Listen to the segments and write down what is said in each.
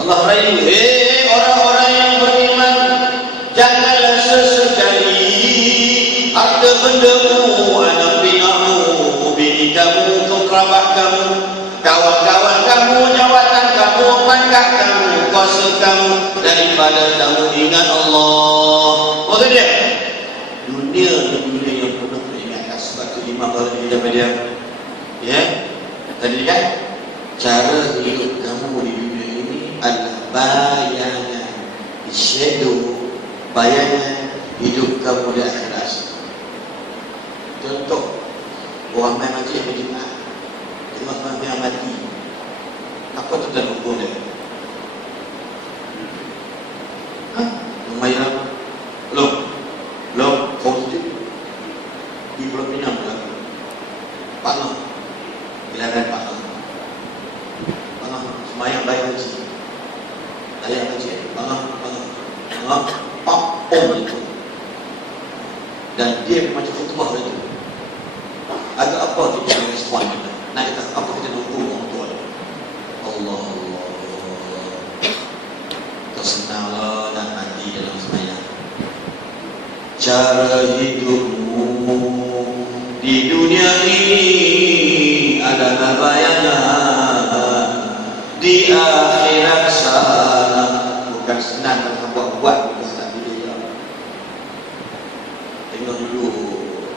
Allah rayu, orang-orang yang beriman, janganlah sesekali harta bendamu, anak binamu, bini kamu, kerabat kamu, kawan-kawan kamu, jawatan kamu, pangkat kamu, kuasa kamu, daripada kamu ingat Allah. Maksud dia dunia yang penuh peringatan. Sebab tu Imam Ghazali daripada dia, ya, tadi kan, cara hidup kamu di dunia ini adalah bayangan, shadow, bayangan hidup kamu di akhirat. Contoh, orang main mati yang berjemaah, orang yang mati, apa tu dan hukum dia? Lumayan, belum, positif, di Pulau Pinang lagi, panah, bilangan panah, semayang bayar haji, bayar haji, panah, itu, dan dia macam khutbah itu. Agak apa kita respon kita? Nak kata apa kita nak hukum orang tua? Allah, tersenanglah dan mati dalam semayang. Cara hidupmu di dunia ini adalah bayangan di akhirat sana. Bukan senang kalau buat-buat, bukan tak boleh. Tengok dulu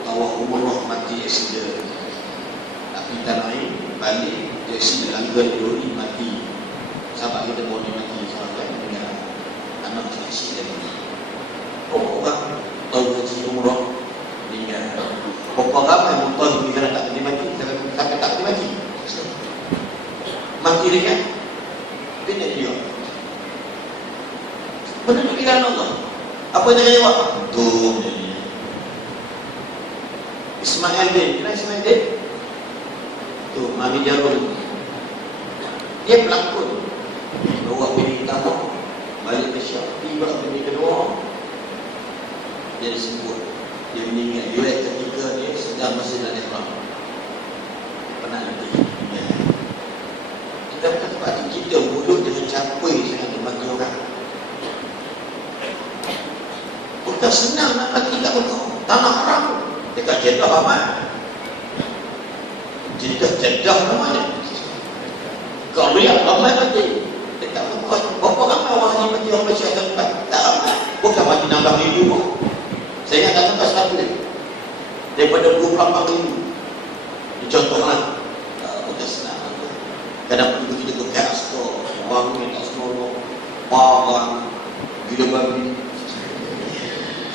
tawaf umrah mati accident, tapi tanah air balik dia accident langgar lori mati. Sahabat kita bawa dia mati, sahabat dengan anak accident. Orang tahu haji umrah meninggal. Berapa ramai yang tahu bila tak boleh mati, sampai tak boleh mati. Mati dia kan? Dia dia. Benar pilihan Allah. Apa yang dia jawab? Tu. Ismail bin, kenal Ismail bin? Tu, Mami Jarul. Dia pelakon. Bawa bini pertama, balik Malaysia. Tiba bini kedua, dia disebut. Dia meninggal. Dia ketika dia sedang masih dalam ihram. Pernah nanti. Kita kata sebab kita mulut dengan capai sangat dibagi orang. Bukan senang nak mati tak betul. Tanah haram. Dekat Jeddah amat. Jeddah namanya. Kalau lihat ramai mati. Dekat Mekah. Berapa ramai orang haji mati orang Malaysia akan tempat? Tak ramai. Bukan mati 16,000 pun. Saya ingat tempat satu dia. Daripada 28,000. Dicontohkan. Bukan senang. Kadang pergi kita ke Kastor. Orang ni tak semua. Parang. Gila babi.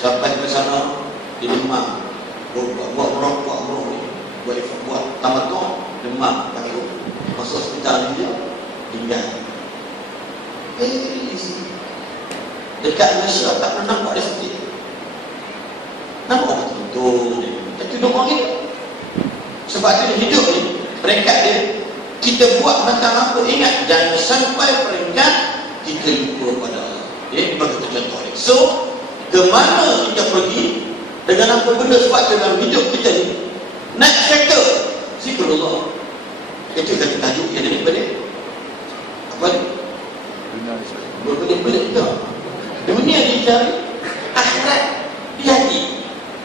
Sampai ke sana. Di Demam. Buat merokok ni, buat tamatun, demam, pakai masuk hospital dia, tinggal. Dekat Malaysia tak pernah nampak dia sakit. Nampak betul-betul dia. Itu doa kita. Sebab dia hidup ni, peringkat dia, kita buat macam apa, ingat, jangan sampai peringkat kita lupa pada Allah. Bagi contoh ni. So, ke mana kita pergi? Dengan apa benda sebab dalam hidup kita ni naik kereta zikrullah. Itu kata tajuk yang ada pada apa ni? Boleh tak? Dunia dicari, akhirat di hati.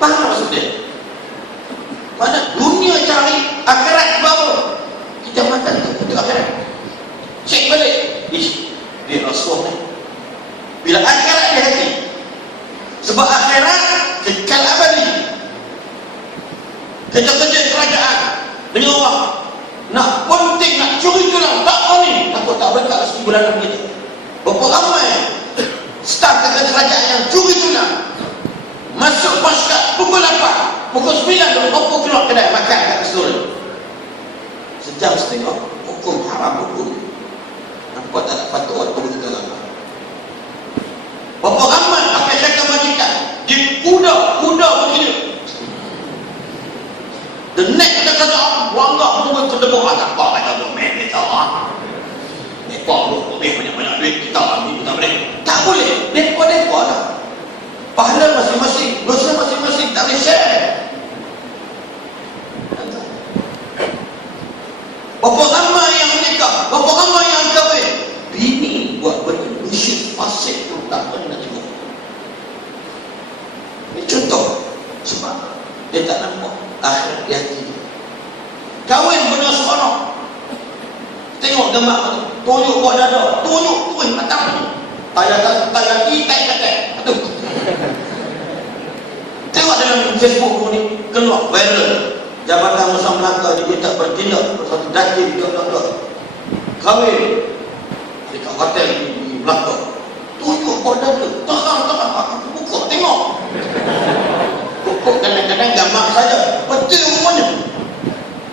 Faham maksud dia? Mana dunia cari, akhirat bawa. Kita makan untuk akhirat. Cek balik. Dia Rasulullah ni. Bila akhirat di hati. Sebab akhirat kekal abadi. Kerja-kerja kerajaan dengan orang nak penting, nak curi tulang, tak ni takut tak berkat rezeki bulanan kita. Berapa ramai staf kerajaan yang curi tulang, masuk pasca pukul 8, pukul 9 berapa keluar kedai makan kat restoran. Sejam setengah hukum haram hukum. Nampak tak ada patut apa kita lakukan. Berapa ramai pakai syakal majikan di kuda begini. The next kita kata wanggak tunggu terdebu tak apa kata domain kita depa lebih banyak duit kita ambil tak boleh. Tak boleh. Depa lah. Pahala masing-masing, dosa masing-masing tak boleh share. Berapa ramai yang menikah, berapa ramai yang kahwin, bini buat tunjuk buat dada, tunjuk macam tu. Tayar kita. Aduh. Tengok dalam Facebook ni keluar viral. Jabatan Musa Melaka diminta bertindak satu daki dok. Kahwin dekat hotel di Melaka. Tunjuk buat dada. Terang aku buka tengok. Pokok kadang-kadang gambar saja. Betul semuanya.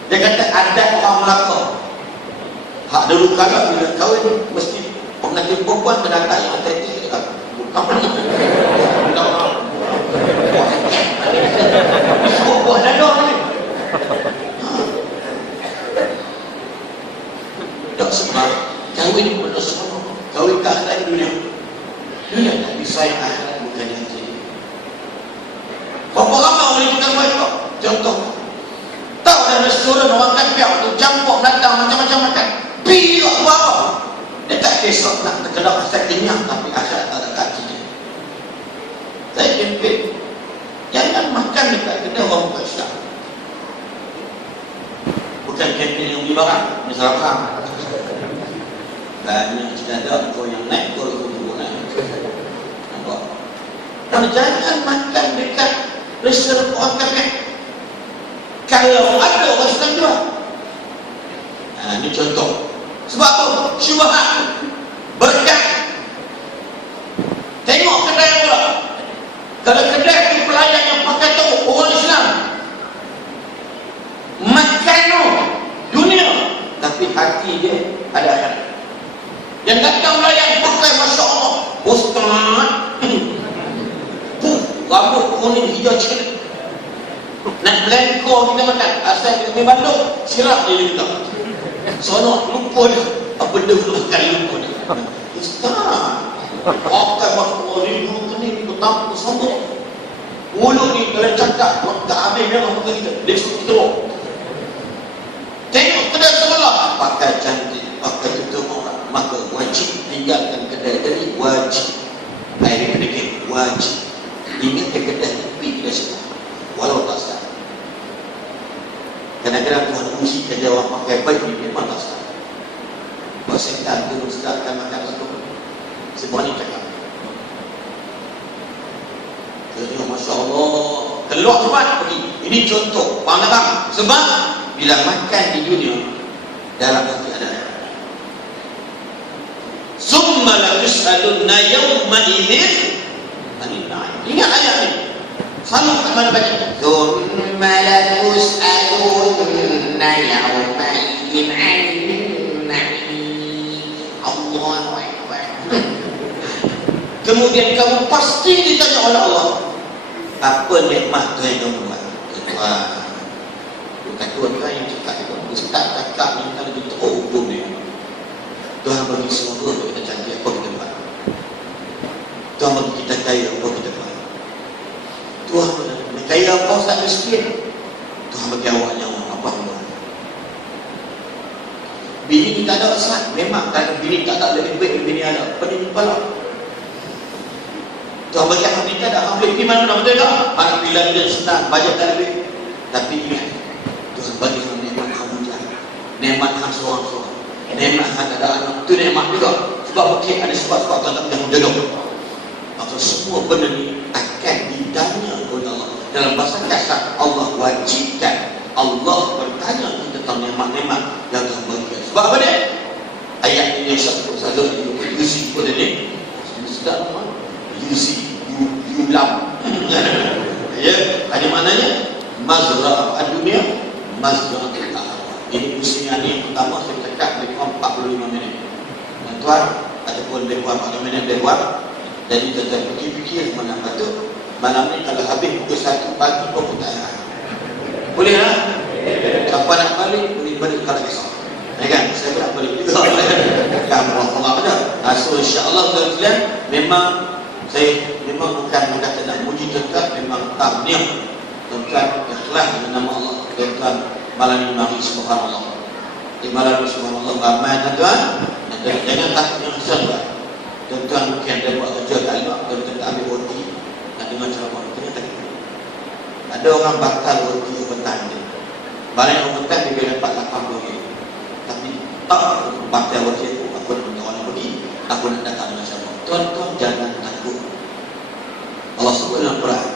Dia kata adat orang Melaka. Hak dulu kala bila kahwin mesti pengantin perempuan kena tanya hati-hati dekat bukan mana. Buah dada ni. Tak sebab kahwin pun tak semua. Kahwin ke akhirat dunia. Dunia tak bisa yang akhirat bukan yang jadi. Berapa lama boleh kita buat kok? Contoh. Tahu dalam restoran orang kapiak tu campur datang macam-macam makan. Pi juga buat apa? Dia tak kisah nak terkedak asal kenyang tapi akhirat tak ada kaki dia. Saya kempen. Jangan makan dekat kedai orang bukan Islam. Bukan kempen yang beli barang. Ini salah faham. Banyak ada kau yang naik kau turun naik. Nampak? Dan jangan makan dekat restoran orang kapiak. Kalau ada orang Islam jual. Ini contoh. Sebab tu syubhat berkat. Tengok kedai pula. Kalau kedai tu pelayan yang pakai tu orang Islam, makan dunia, tapi hati dia ada akhirat. Yang datang pelayan pakai Masya Allah Ustaz rambut kuning hijau cerit nak belengkor kita makan asal kita pergi Bandung sirap dia kita sonok lupa dia apa benda pun makan lupa dia Ustaz pakai Masya ni dulu kening ni bertampuk sambut mulut ni kalau cakap tak habis memang muka kita dia suruh kita tengok kedai sebelah pakai cantik pakai tutup orang maka wajib tinggalkan kedai tadi wajib air sedikit wajib ingat ke kedai pergi kedai sebelah walau tak sedap. Kadang-kadang Tuhan uji kerja orang pakai baju memang tak sedap. Kalau setan turun sedap akan makan satu. Semua ni cakap. Jadi Masya Allah keluar cepat pergi. Ini contoh. Faham tak bang? Sebab bila makan di dunia dalam hati ada. Summa la tus'alunna yawma idzin anin na'im. Ingat ayat ni. Selalu kat mana baca? Thumma la tus'alunna yawma idzin anin na'im. Allahu Akbar. Kemudian kamu pasti ditanya oleh Allah, apa nikmat tu yang kamu buat? Tuhan. Bukan Tuhan yang cakap itu. Ustaz cakap ni kalau kita hukum dia. Tuhan bagi semua kita cantik apa kita buat. Tuhan bagi kita kaya apa kita buat. Tuhan bagi kaya apa Ustaz miskin. Tuhan bagi awak nyawa apa yang buat. Bini ni tak ada Ustaz. Memang kan bini tak ada lebih baik bini ada. Pening kepala. Tuhan bagi anak kita ada. Anak boleh pergi mana-mana betul tak? Anak bila dia senang baca tak lebih. Tapi ingat Tuhan bagi kamu nikmat kamu jalan. Nikmat kamu seorang-seorang. Nikmat kamu ada anak. Itu nikmat juga. Sebab mungkin ada sebab-sebab tak yang jodoh. Maka semua benda ni akan ditanya oleh Allah. Dalam bahasa kasar Allah wajibkan. Allah bertanya tentang nikmat-nikmat yang Tuhan bagi. Sebab apa dia? Ayat ini satu Yusi pada ni sedap apa? Yusi Yulam. Ya, ada maknanya mazra'ah dunia, mazra'ah akhirah. Ini usianya ni pertama saya cakap lebih kurang 45 minit. Tuan ataupun lebih kurang 45 minit dari luar. Jadi tuan fikir-fikir mana patut. Malam ni kalau habis pukul 1 pagi pun tak ada. Boleh tak? Siapa nak balik boleh balik kalau besok. Ya kan? Saya nak balik juga. Kamu Allah ada. So insya-Allah tuan-tuan memang saya memang bukan kata nak muji tuan-tuan, memang tahniah tuan-tuan ikhlas dengan nama Allah. Tuan-tuan malam ini mari subhanallah. Di malam ini subhanallah ramai tuan-tuan. Jangan takut yang besar. Tuan-tuan mungkin ada buat kerja tak elok, tuan-tuan tak ambil OT nak dengar ceramah itu tak kena. Ada orang batal OT overtime ni. Barang overtime dia dapat 80 ringgit. Tapi tak partai awak itu, aku nak minta orang pergi, aku nak datang dengan siapa. Tuan-tuan jangan takut. Allah sebut dalam Quran,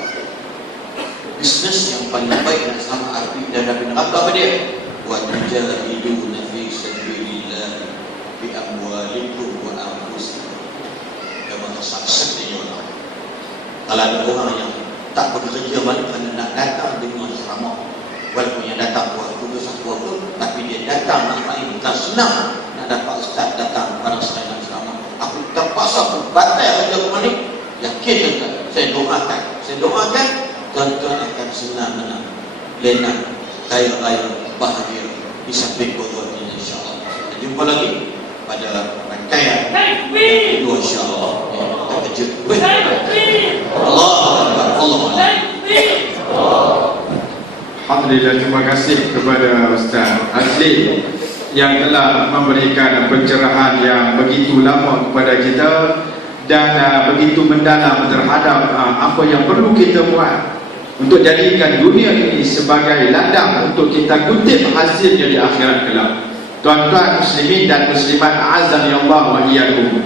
bisnes yang paling baik dan sama arti dan Nabi neraka apa dia? Wa tujahiduna fi sabilillah bi amwalikum wa anfusikum. Kamu tersaksi dia orang. Kalau ada orang yang tak bekerja balik kerana nak datang dengan ceramah, walaupun yang datang waktu itu satu waktu, tapi dia datang nak main bukan senang nak dapat ustaz datang pada selain ceramah. Aku terpaksa batal kerja ke mana? Yakin kan? Saya doakan tuan-tuan akan senang menang, lenang, kaya-kaya, bahagia di samping Allah ini, insyaAllah. Kita jumpa lagi pada rangkaian kedua, insyaAllah. Kita kejut. Allah. Alhamdulillah, terima kasih kepada Ustaz Azli yang telah memberikan pencerahan yang begitu lama kepada kita dan begitu mendalam terhadap apa yang perlu kita buat untuk jadikan dunia ini sebagai ladang untuk kita kutip hasilnya di akhirat kelak. Tuan-tuan muslimin dan muslimat azan ya Allah wa iyyakum.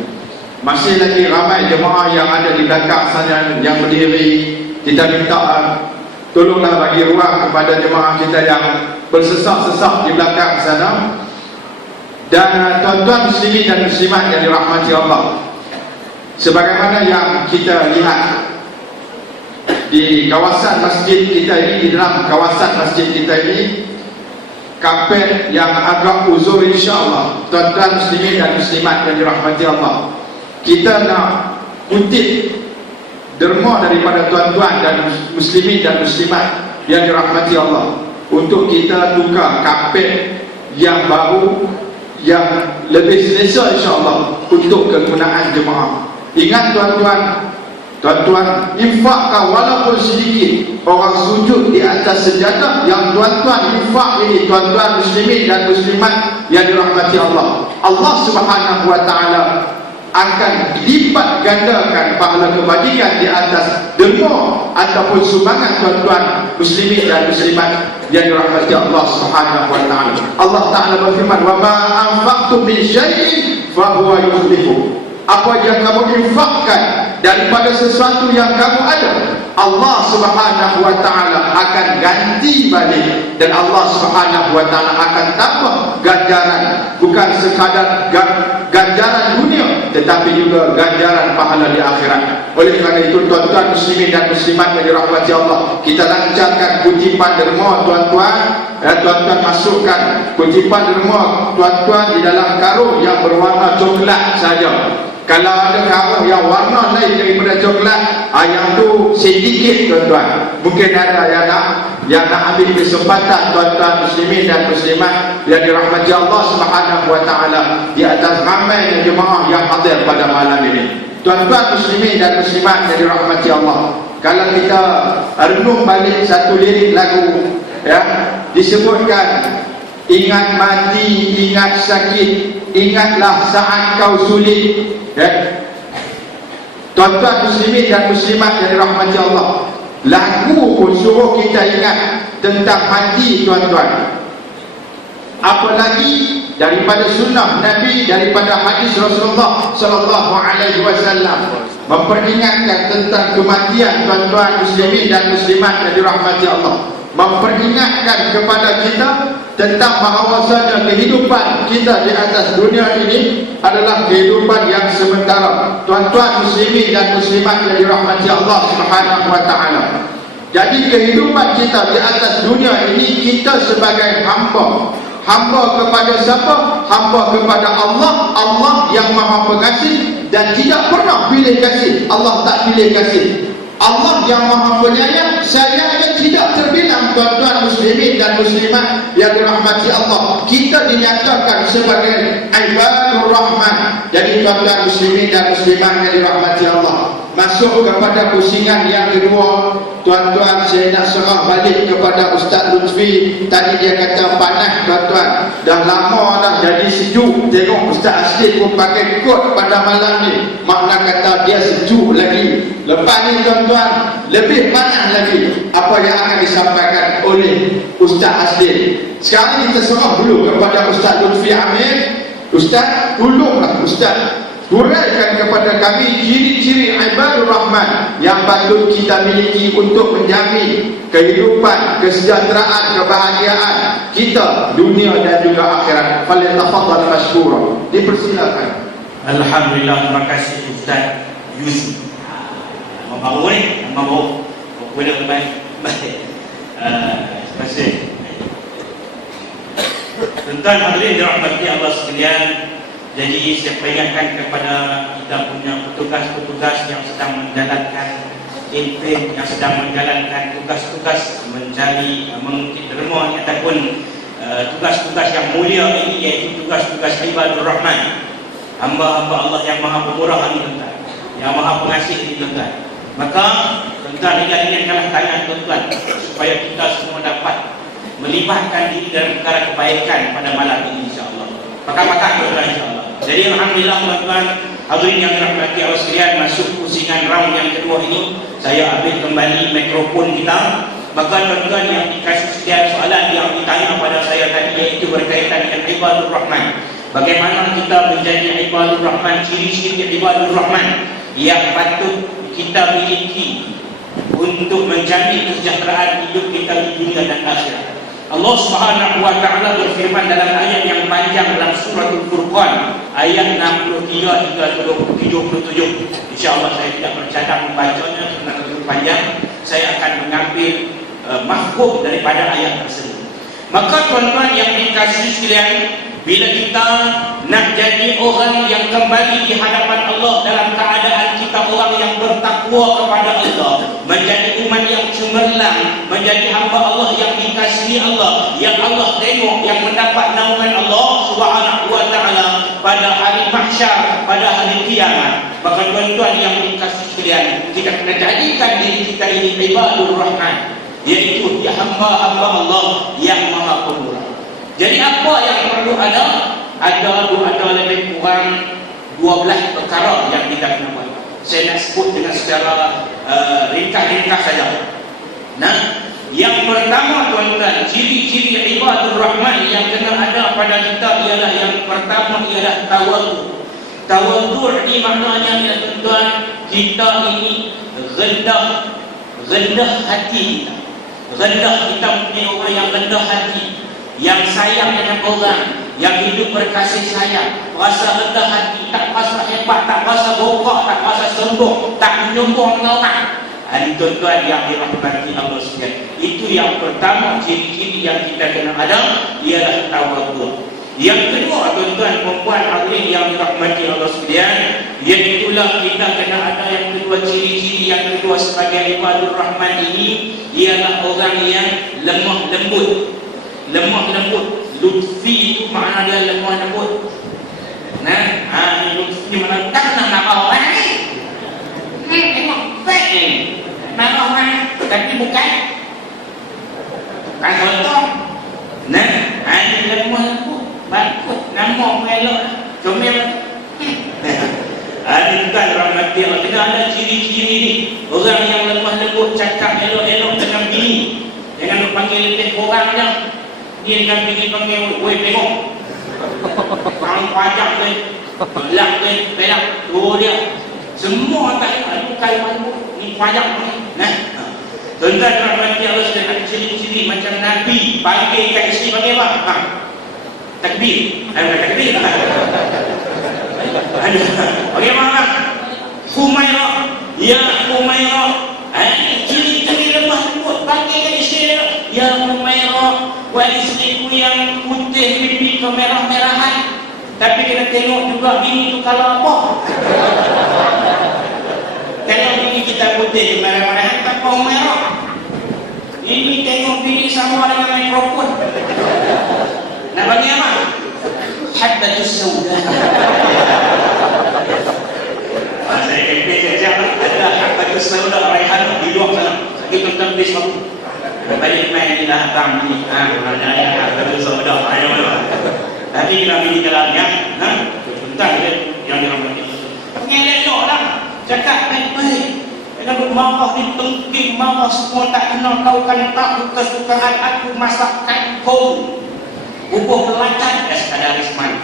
Masih lagi ramai jemaah yang ada di belakang sana yang berdiri. Kita minta tolonglah bagi ruang kepada jemaah kita yang bersesak-sesak di belakang sana. Dan tuan-tuan muslimin dan muslimat yang dirahmati Allah, sebagaimana yang kita lihat di kawasan masjid kita ini, di dalam kawasan masjid kita ini, kapet yang agak uzur, insyaAllah. Tuan-tuan muslimin dan muslimat yang dirahmati Allah, kita nak kutip derma daripada tuan-tuan dan muslimin dan muslimat yang dirahmati Allah untuk kita tukar kapet yang baru, yang lebih selesa, insyaAllah, untuk kegunaan jemaah. Ingat tuan-tuan, infakkan walaupun sedikit. Orang sujud di atas sejadah yang tuan-tuan infak ini, tuan-tuan muslimin dan muslimat yang dirahmati Allah, Allah Subhanahu wa ta'ala akan lipat gandakan pahala kebajikan di atas derma ataupun sumbangan tuan-tuan muslimin dan muslimat yang dirahmati Allah Subhanahu wa ta'ala. Allah Ta'ala berfirman, wa ma anfaqtum min syai'in fa huwa yukhlifu. Apa yang kamu infakkan daripada sesuatu yang kamu ada, Allah Subhanahu wa ta'ala akan ganti balik, dan Allah Subhanahu wa ta'ala akan tambah ganjaran, bukan sekadar ganjaran dunia tetapi juga ganjaran pahala di akhirat. Oleh kerana itu tuan-tuan muslimin dan muslimat yang dirahmati Allah, kita lancarkan kutipan derma tuan-tuan. Tuan-tuan masukkan kutipan derma tuan-tuan di dalam karung yang berwarna coklat saja. Kalau ada karung yang warna lain daripada coklat, yang tu sedikit tuan-tuan. Mungkin ada yang nak ambil kesempatan tuan-tuan muslimin dan muslimat yang dirahmati Allah Subhanahu wa ta'ala di atas ramai jemaah yang hadir pada malam ini. Tuan-tuan muslimin dan muslimat yang dirahmati Allah, kalau kita renung balik satu lirik lagu, ya, disebutkan, ingat mati, ingat sakit, ingatlah saat kau sulit. Ya. Tuan-tuan muslimin dan muslimat yang dirahmati Allah, lagu pun suruh kita ingat tentang mati tuan-tuan. Apalagi daripada sunnah Nabi, daripada hadis Rasulullah sallallahu alaihi wasallam memperingatkan tentang kematian tuan-tuan muslimin dan muslimat yang dirahmati Allah, memperingatkan kepada kita tentang bahawasanya kehidupan kita di atas dunia ini adalah kehidupan yang sementara. Tuan-tuan muslimin dan muslimat yang dirahmati Allah Subhanahu wa ta'ala, jadi kehidupan kita di atas dunia ini, kita sebagai hamba kepada siapa? Hamba kepada Allah. Allah yang maha pengasih dan tidak pernah pilih kasih. Allah tak pilih kasih. Allah yang maha penyayang, sayangnya tidak terbilang tuan-tuan muslimin dan muslimat yang dirahmati Allah. Kita dinyatakan sebagai ibadur rahman. Jadi tuan-tuan muslimin dan muslimat yang dirahmati Allah, masuk kepada pusingan yang kedua. Tuan-tuan, saya nak serah balik kepada Ustaz Lutfi. Tadi dia kata panas tuan-tuan, dah lama dah jadi sejuk. Tengok Ustaz Asli pun pakai kot pada malam ni, makna kata dia sejuk lagi. Lepas ni tuan-tuan, lebih panas lagi apa yang akan disampaikan oleh Ustaz Asli. Sekarang kita serah dulu kepada Ustaz Lutfi Amir. Ustaz, tolonglah Ustaz huraikan kepada kami ciri-ciri ibadur rahman yang patut kita miliki untuk menjamin kehidupan, kesejahteraan, kebahagiaan kita dunia dan juga akhirat. Falyatafaddal mashkura. Dipersilakan. Alhamdulillah, terima kasih Ustaz Yusuf. Mau ni, mau boleh baik. Terima kasih. Tuan-tuan hadirin dirahmati Allah sekalian, jadi saya peringatkan kepada kita punya petugas-petugas yang sedang menjalankan kempen, yang sedang menjalankan tugas-tugas mencari mengutip derma ataupun tugas-tugas yang mulia ini, iaitu tugas-tugas ibadur rahman, hamba-hamba Allah yang maha pemurah ini tuan-tuan, yang maha pengasih ini tuan-tuan. Maka tuan-tuan ingatkanlah tangan tuan-tuan supaya kita semua dapat melibatkan diri dalam perkara kebaikan pada malam ini, insya-Allah. Pakar-pakar tuan-tuan, insya-Allah. Jadi alhamdulillah tuan-tuan hadirin yang dirahmati Allah sekalian, masuk pusingan round yang kedua ini, saya ambil kembali mikrofon kita. Maka tuan-tuan yang dikasih sekian soalan yang ditanya pada saya tadi, iaitu berkaitan dengan ibadur rahman. Bagaimana kita menjadi ibadur rahman, ciri-ciri ibadur rahman yang patut kita miliki untuk menjamin kesejahteraan hidup kita di dunia dan akhirat. Allah Subhanahu wa taala berfirman dalam ayat yang panjang dalam surah Al-Furqan ayat 63 hingga 77. Insya-Allah saya tidak bercadang membacanya kerana terlalu panjang. Saya akan mengambil mahfuz daripada ayat tersebut. Maka tuan-tuan yang dikasihi sekalian, bila kita nak jadi orang yang kembali di hadapan Allah dalam keadaan kita orang yang bertakwa kepada Allah, menjadi umat yang cemerlang, menjadi hamba Allah yang dikasihi Allah, yang Allah tengok, yang mendapat naungan Allah Subhanahu wa taala pada hari mahsyar, pada hari kiamat. Maka tuan-tuan yang dikasihi sekalian, kita kena jadikan diri kita ini ibadur rahman, iaitu hamba-hamba Allah yang maha pemurah. Jadi apa yang perlu ada? Ada lebih kurang 12 perkara yang kita kena buat. Saya nak sebut dengan secara ringkas-ringkas saja. Nah, yang pertama tuan-tuan, ciri-ciri ibadur rahman yang kena ada pada kita ialah, yang pertama ialah tawadhu. Tawadhu ini maknanya ya tuan-tuan, kita ini rendah hati kita. Rendah, kita punya orang yang rendah hati, yang sayang dengan orang, yang hidup berkasih sayang, rasa rendah hati, tak rasa hebat, tak rasa bongkok, tak rasa sombong, tak menyombong dengan orang. Ini tuan-tuan yang dirahmati Allah sekalian. Itu yang pertama, ciri-ciri yang kita kena ada ialah tawadhu. Yang kedua tuan-tuan perempuan hadirin yang dirahmati Allah sekalian, iaitulah kita kena ada yang kedua, ciri-ciri yang kedua sebagai ibadur rahman ini ialah orang yang lemah lembut. Lemah lembut, lutfi itu makna dia lemah lembut. Nah, lutfi makna tak nak marah orang ni. Tengok baik ni, marah orang, tapi bukan kotor. Nah, ini lemah lembut, bagus, nama melok, comel. Ada bukan rahmati Allah. Kena ada ciri-ciri ni. Orang yang lemah lembut, cakap elok-elok dengan bini, jangan panggil lebih orang je. Dia kan pergi panggil, woi tengok orang pajak ni, belak ni, belak turun dia, semua tak ada bukan malu, ni pajak ni. Nah, tuan-tuan rahmati Allah sekalian, ada ciri-ciri macam Nabi panggil kat isteri panggil apa? Takbir. Takbir. Ada. Bagaimana? Humairah. Ya Humairah. Ciri-ciri lemah lembut panggil kat isteri dia. Ya Humairah, wah istriku yang putih pipi kemerah-merahan, tapi kena tengok juga bini tu kalau apa. Tengok bini kita putih kemerah-merahan, tak mau merah. Ini tengok bini sama dengan mikrofon. Nak bagi apa? Habbatus sauda. Saya kepek saja ada habbatus sauda raihan di luar sana. Kita tembus aku. Balik main ni lah bang ni, ada ayat ada saudara, ayo mana. Tadi kita bini dalamnya, tentang yang dirahmati. Pengelak lah, cakap baik-baik. Kalau marah ditengking, marah semua tak kena kau kan tak kesukaan aku masakkan kau. Bubuh pelacan, sekadar risman.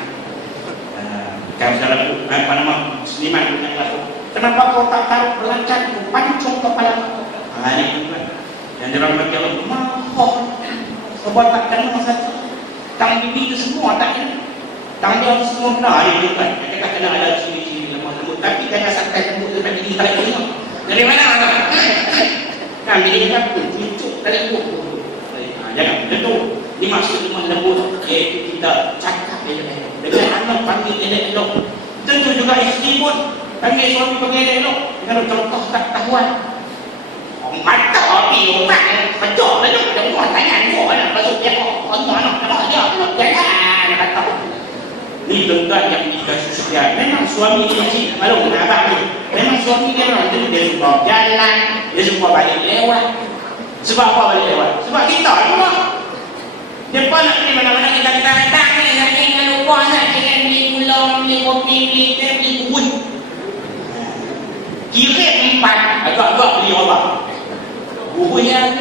Kan salah apa nama Musliman punya laku. Kenapa kau tak taruh belancan kau pancung kepala kau? Ini juga. Yang dirahmati Allah, mahal. Sebab tak kena saja. Tangan bibi itu semua tak kena. Tangan dia itu semua benar. Dia bukan. Dia tak kena ada ciri-ciri lemah-lemut. Tapi jangan sampai lembut itu tak jadi tak kena. Dari mana tak? Kan bilik apa? Cucuk dari buku. Jangan betul. Ini maksud lemah lembut. Iaitu kita cakap elok-elok. Dengan anak panggil elok-elok. Tentu juga isteri pun panggil suami panggil elok. Dengan contoh tak tahuan. Mata api otak pecah lah tu. Ada orang tanya kau nak masuk dia kau. Anak dia jangan kata. Ni tuan yang dikasih sekian. Memang suami dia cik malu nak abang ni. Memang suami dia memang dia suka jalan, dia suka balik lewat. Sebab apa balik lewat? Sebab kita juga. Depan nak pergi mana-mana kita datang ni nak tinggal lupa nak tinggal beli gula, beli kopi, beli teh, beli bubur. Kira 4 agak-agak beli obat. Bubuhnya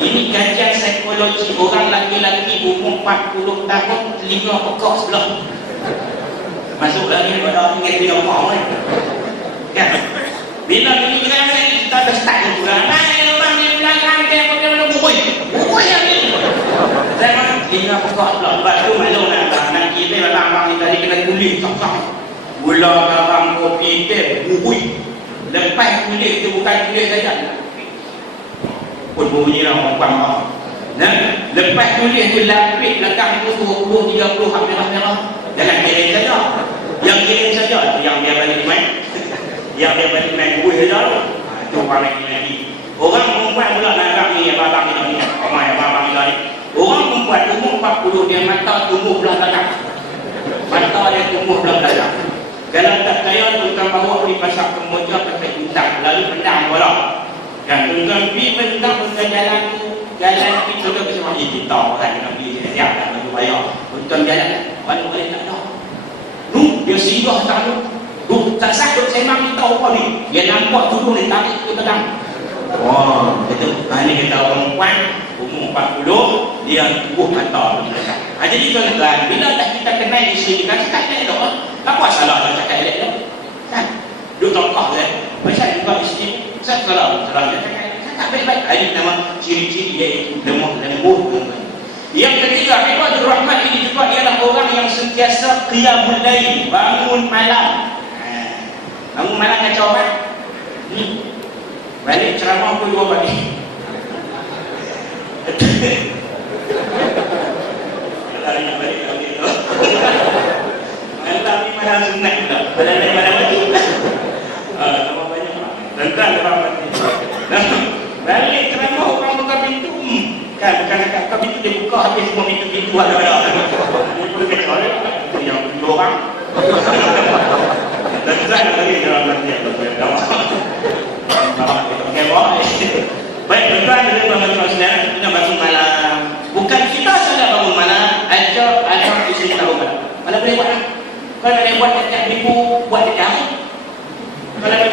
ini kajian psikologi orang laki-laki umur 40 tahun telinga pekak sebelah. Masuk lagi pada ingat dia orang kan. Bila ini kita dah start juga. Mana orang di belakang dia pakai bubuh. Bubuh yang ni. Saya mana telinga pekak sebelah. Sebab tu malu nak kita abang kita ni kena kulit sok-sok. Gula, garam, kopi, teh, bubuh. Lepas kulit tu bukan kulit saja. Pun bunyi lah orang kuang orang. Nah, lepas tulis tu lapik belakang tu 20, 30 hak merah-merah. Jangan kirim saja. Yang kirim saja tu yang dia balik main. Yang dia balik main buih saja tu. Itu orang lagi lagi. Orang perempuan pula nak agak ni abang ni ni. Ramai abang ni. Orang perempuan umur 40 dia mata tumbuh belah belakang. Mata dia tumbuh belah belakang. Kalau tak kaya tuan bawa pergi pasar Kemboja pakai hutang lalu pendang bola. Dan tuan pergi mentang jalan pergi contoh ke semua ini kita orang nak pergi siap tak bagi bayar tuan jalan balik balik tak ada dia singgah tak ada tak sakit saya memang tahu apa ni dia nampak tudung ni tarik ke tegang itu ini kita orang perempuan umur 40 dia tubuh mata jadi tuan-tuan bila tak kita kenal isteri kita cakap elok apa salah nak cakap elok kan duduk tongkah kan macam juga isteri saya salah cakap baik-baik. Ini nama ciri-ciri dia itu lemah lembut. Yang ketiga, ibadur rahman ini juga ialah orang yang sentiasa qiyamul lail, bangun malam. Bangun malam kacau kan? Ni balik ceramah pukul 2 pagi. Lari balik lagi tu. Malam ni malam sunat dah. Malam wajib. Tambah banyak. Tentang dapat balik ceramah orang buka pintu kan bukan buka pintu dia buka habis semua pintu-pintu ada dia pun kecil yang dua orang dan saya lagi dalam nanti yang berbeda baik tuan-tuan dan tuan-tuan sekalian kita bangun malam bukan kita saja bangun malam ada isteri kita bangun malam boleh buat lah kalau boleh buat setiap minggu buat setiap kalau boleh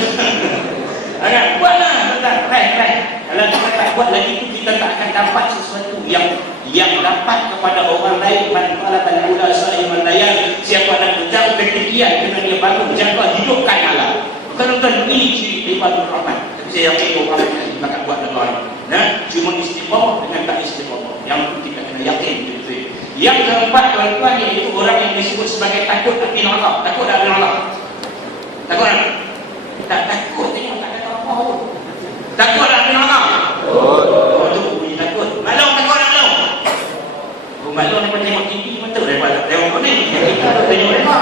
buatlah tuan-tuan kalau kita tak buat lagi tu kita tak akan dapat sesuatu yang dapat kepada orang lain manfaat dan ula sa'iman layan siapa nak menjaga ketinggian kena dia bangun jaga hidupkan alam tuan-tuan ini ciri ibadur rahman saya yakin orang yang akan buat negara nah cuma istiqamah dengan tak istiqamah yang kita kena yakin betul. Yang keempat tuan-tuan iaitu orang yang disebut sebagai takut api neraka takut api neraka takut tak takut tengok tak ada apa pun takut api neraka tu bunyi takut malu takut nak malu malu daripada tengok TV betul daripada tengok kuning tengok mereka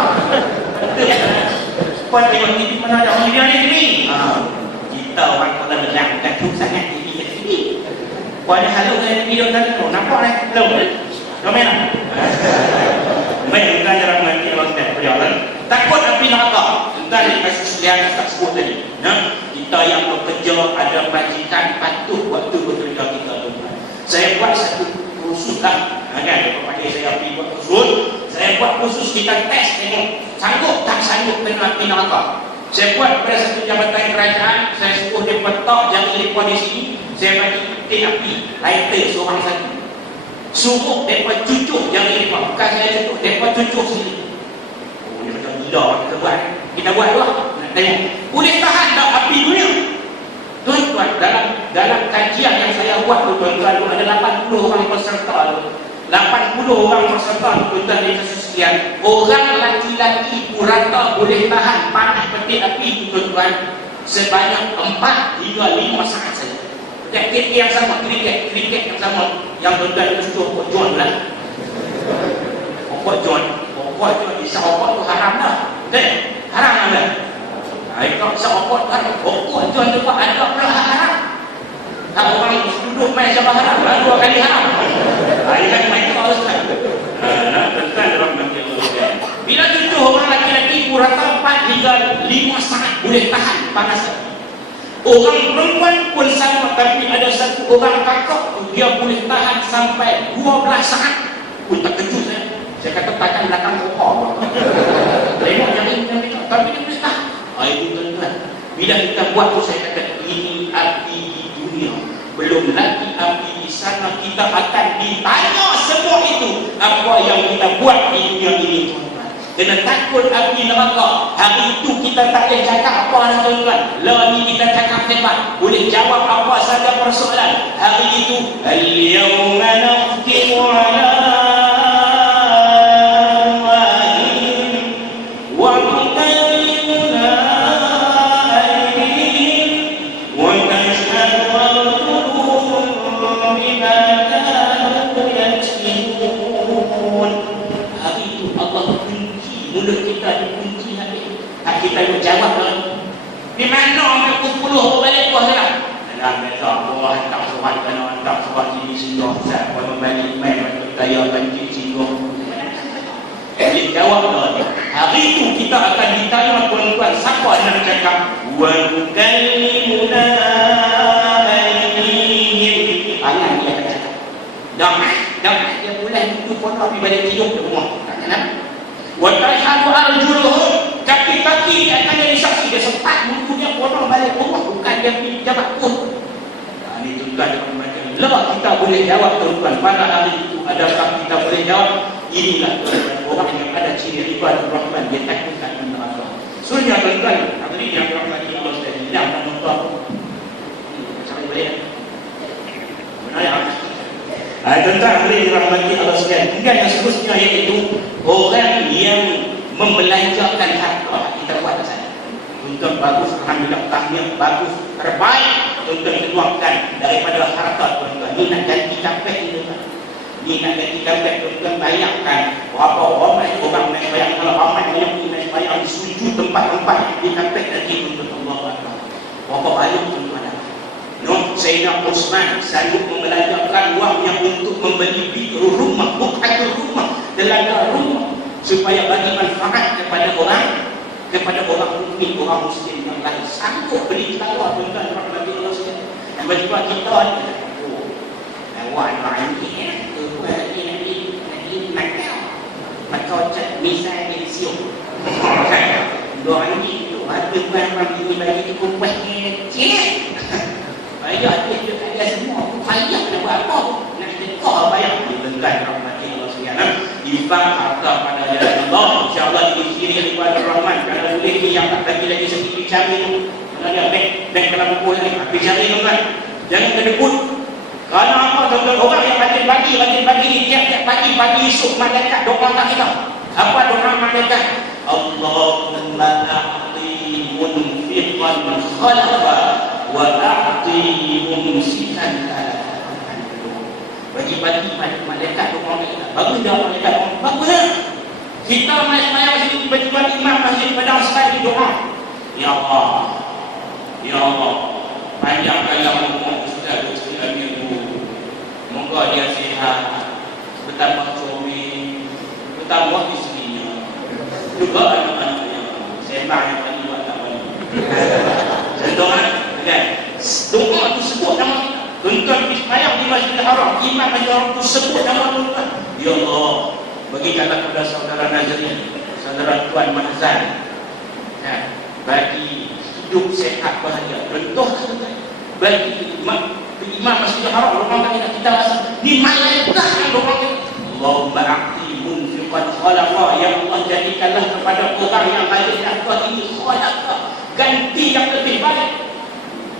kau tengok TV mana ada orang dia ni kita orang kota Melang takut sangat TV kat sini kau ada halu dengan video tadi nampak ni belum komen baik bukan cara mengerti orang tak berjalan takut api neraka entah dikasih sekalian tak sebut tadi kita yang bekerja ada majikan patuh waktu bekerja kita tuan. Saya buat satu kursus lah kan pakai saya pergi buat kursus saya buat kursus kita test tengok sanggup tak sanggup kena api neraka saya buat pada satu jabatan kerajaan saya suruh dia petak jari mereka di sini saya bagi petik api lighter seorang satu suruh mereka cucuk jari mereka bukan saya cucuk mereka cucuk sini kita buat dua. Nak tengok boleh tahan tak api dunia? Tuan-tuan, dalam kajian yang saya buat tu tuan-tuan, ada 80 orang peserta tu. 80 orang peserta tu tuan-tuan di kesekian. Orang laki-laki purata boleh tahan panas petik api tu tuan-tuan sebanyak 4 hingga 5 saat saja. Kriket yang sama, kriket yang sama yang tuan-tuan itu suruh Pok John lah. Pok John isa Pok tu haram dah. Betul? Haram dah. Kalau seopot kan, Pok John tu ada pula haram. Tak orang duduk main sama haram, 2 kali haram. Ini kan main kau Ustaz. Tuan-tuan dalam mati Allah. Bila tujuh orang laki-laki rata 4 hingga 5 saat boleh tahan panas. Orang perempuan pun sama, tapi ada satu orang kakak dia boleh tahan sampai 12 saat. Pun tak kejut saya. Saya kata takkan belakang kokor. Tengok yang ini, tapi dia boleh tahan. Itu tuan-tuan. Bila kita buat tu saya kata ini api di dunia. Belum lagi api di sana, kita akan ditanya semua itu apa yang kita buat di dunia ini tuan-tuan. Kena takut api neraka. Hari itu kita tak boleh cakap apa dah tuan-tuan. Lah ni kita cakap hebat, boleh jawab apa saja persoalan. Hari itu al-yawma nakhtimu ala kita nak jawab kan. Di mana orang 10 balik kuah dah. Dalam besok Allah tak surat kena tak surat ini singgah saya pun membalik main daya banjir singgah. Dia jawab dah. Hari itu kita akan ditanya tuan-tuan siapa nak cakap wa tukallimuna aydihim. Ayat dia akan cakap. Dah dia bulan itu pun api balik tidur di rumah. Tak kenapa? Wa tashhadu arjuluhum. Kaki-kaki dia akan jadi saksi. Dia sempat mulutnya potong balik rumah. Bukan dia pergi jabat pun. Ini tuan-tuan dia membaca. Lah kita boleh jawab tuan-tuan. Pada hari itu adakah kita boleh jawab? Inilah tuan-tuan. Orang yang ada ciri ibadah Rahman. Dia takutkan neraka. Sebenarnya tuan-tuan. Hari yang rahmati Allah sekali. Ini akan nonton. Sampai boleh. Benar ya? Tuan-tuan hari yang rahmati Allah sekali. Kemudian yang seterusnya iaitu orang yang membelanjakan harta kita buat sana. Tuan-tuan bagus, alhamdulillah tahniah bagus, terbaik tuan-tuan keluarkan daripada harta tuan-tuan. Ni nak ganti kapek ni tuan-tuan. Ni nak ganti kapek tuan-tuan, bayangkan berapa ramai orang naik bayang, kalau ramai banyak ni naik bayang di sujud tempat-tempat di kapek lagi tuan-tuan. Allah Akbar. Berapa banyak tuan-tuan ada. Sayyidina Utsman sanggup membelanjakan wangnya untuk membeli rumah, bukan rumah, telaga rumah, supaya bagi manfaat kepada orang mukmin, orang muslim yang lain. Sanggup beli telaga tuan-tuan rahmati Allah sekalian. Tiba-tiba kita awak ini nanti nakal macam misal di siung. Doa ini tu ada orang ini bagi cukup kecil. Bayar dia ada semua. Payah nak buat apa? Nak dekor bayar tuan-tuan rahmati Allah sekalian. Infak harta pada jalan Allah, insya-Allah ini ciri ibadah Rahman. Kalau boleh ni yang tak bagi lagi sedikit cari tu. Kalau dia bank kena pukul lagi, habis cari tuan. Jangan kedekut. Kerana apa tuan-tuan, orang yang rajin bagi ni tiap-tiap pagi esok malaikat doa kat kita. Apa doa malaikat? Allahumma a'ti munfiqan khalafa wa a'ti mumsikan bagi-bagi malaikat doa kita. Bagus dah malaikat doa. Bagus dah. Kita main-main sini tiba-tiba imam masjid Padang sekali doa. Ya Allah. Ya Allah. Panjangkanlah umur Ustaz Lutfi Amir Bu. Moga dia sihat. Bertambah comel. Bertambah isterinya. Juga anak-anaknya. Sembah yang tadi buat tak boleh. Contoh kan? Doa tu sebut nama kita. Tuan-tuan ismayang di Masjidil Haram, imam Masjidil Haram itu sebut nama tuan-tuan. Ya Allah, bagikanlah kepada saudara Nazrin, saudara Tuan Mahzan, bagi hidup sehat bahagia. Contoh tuan-tuan, bagi imam Masjidil Haram, rumah kita rasa ni malaikat yang doa kita. Allahumma a'ti munfiqan khalaqa, ya Allah jadikanlah kepada orang yang rajin khalaqta ini khalaqta, ganti yang lebih baik.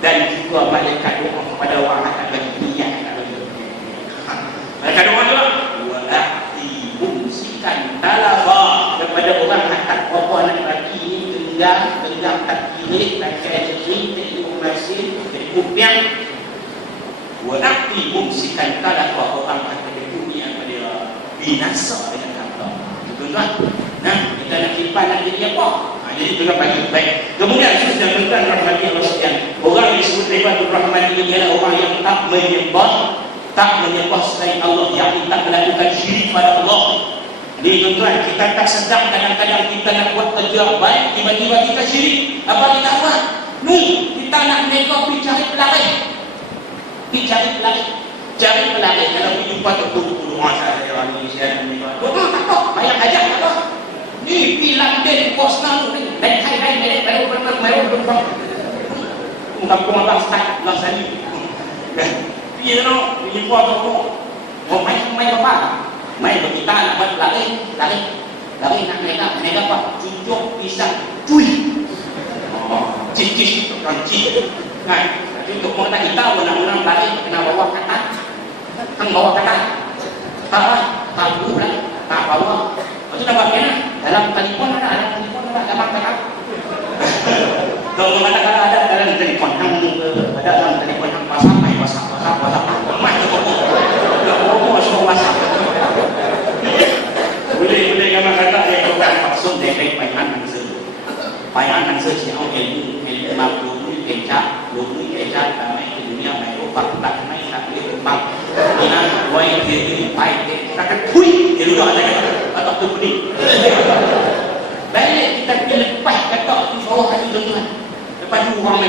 Dan juga malaikat doa kepada orang akan bagi niat. Malaikat doa juga wa a'ti mumsikan talaba, kepada orang hantar apa nak bagi ni genggam tak kiri tak kiri tak masih jadi kupiang. Wa a'ti mumsikan talaba, orang akan dunia pada binasa dengan kata. Tuan-tuan, nah kita nak simpan nak jadi apa? Jadi kita bagi baik. Kemudian sudah tuan-tuan rahmati Allah sekalian, orang yang disebut ibadur rahman ini adalah orang yang tak menyembah selain Allah, yang tak melakukan syirik pada Allah. Jadi tuan-tuan, kita tak sedar kadang-kadang kita nak buat kerja baik, tiba-tiba kita syirik. Apa kita buat? Kita nak mereka pergi cari pelari. Cari pelari. Kalau pergi jumpa terpuluh-puluh orang saya ni, saya ni. Tak apa, bayar hajat tak apa. Ni pilang den kos nang ni. Dan hai baru kampung abang start masa ni. Piye no, ni buat apa? Mau main apa? Main kita nak buat lari nak mereka apa? Cucuk pisang cuy. Cici ranci. Kan, untuk mengata kita menang lari kena bawa kata. Hang bawa kata. Tak bawa. Itu dapat kena dalam telefon ada dapat kata. Kalau mengatakan ada dalam telefon hang ada dalam telefon hang WhatsApp mai WhatsApp boleh kama kata yang bukan maksud dari paian nang se au ilmu makhluk kencak damai dunia mai rupa tak mai tak bang ina wai dia pai tak kui dia sudah ada atau tu budi balik kita lepas kata tu bawah hati tuan. Lepas tu orang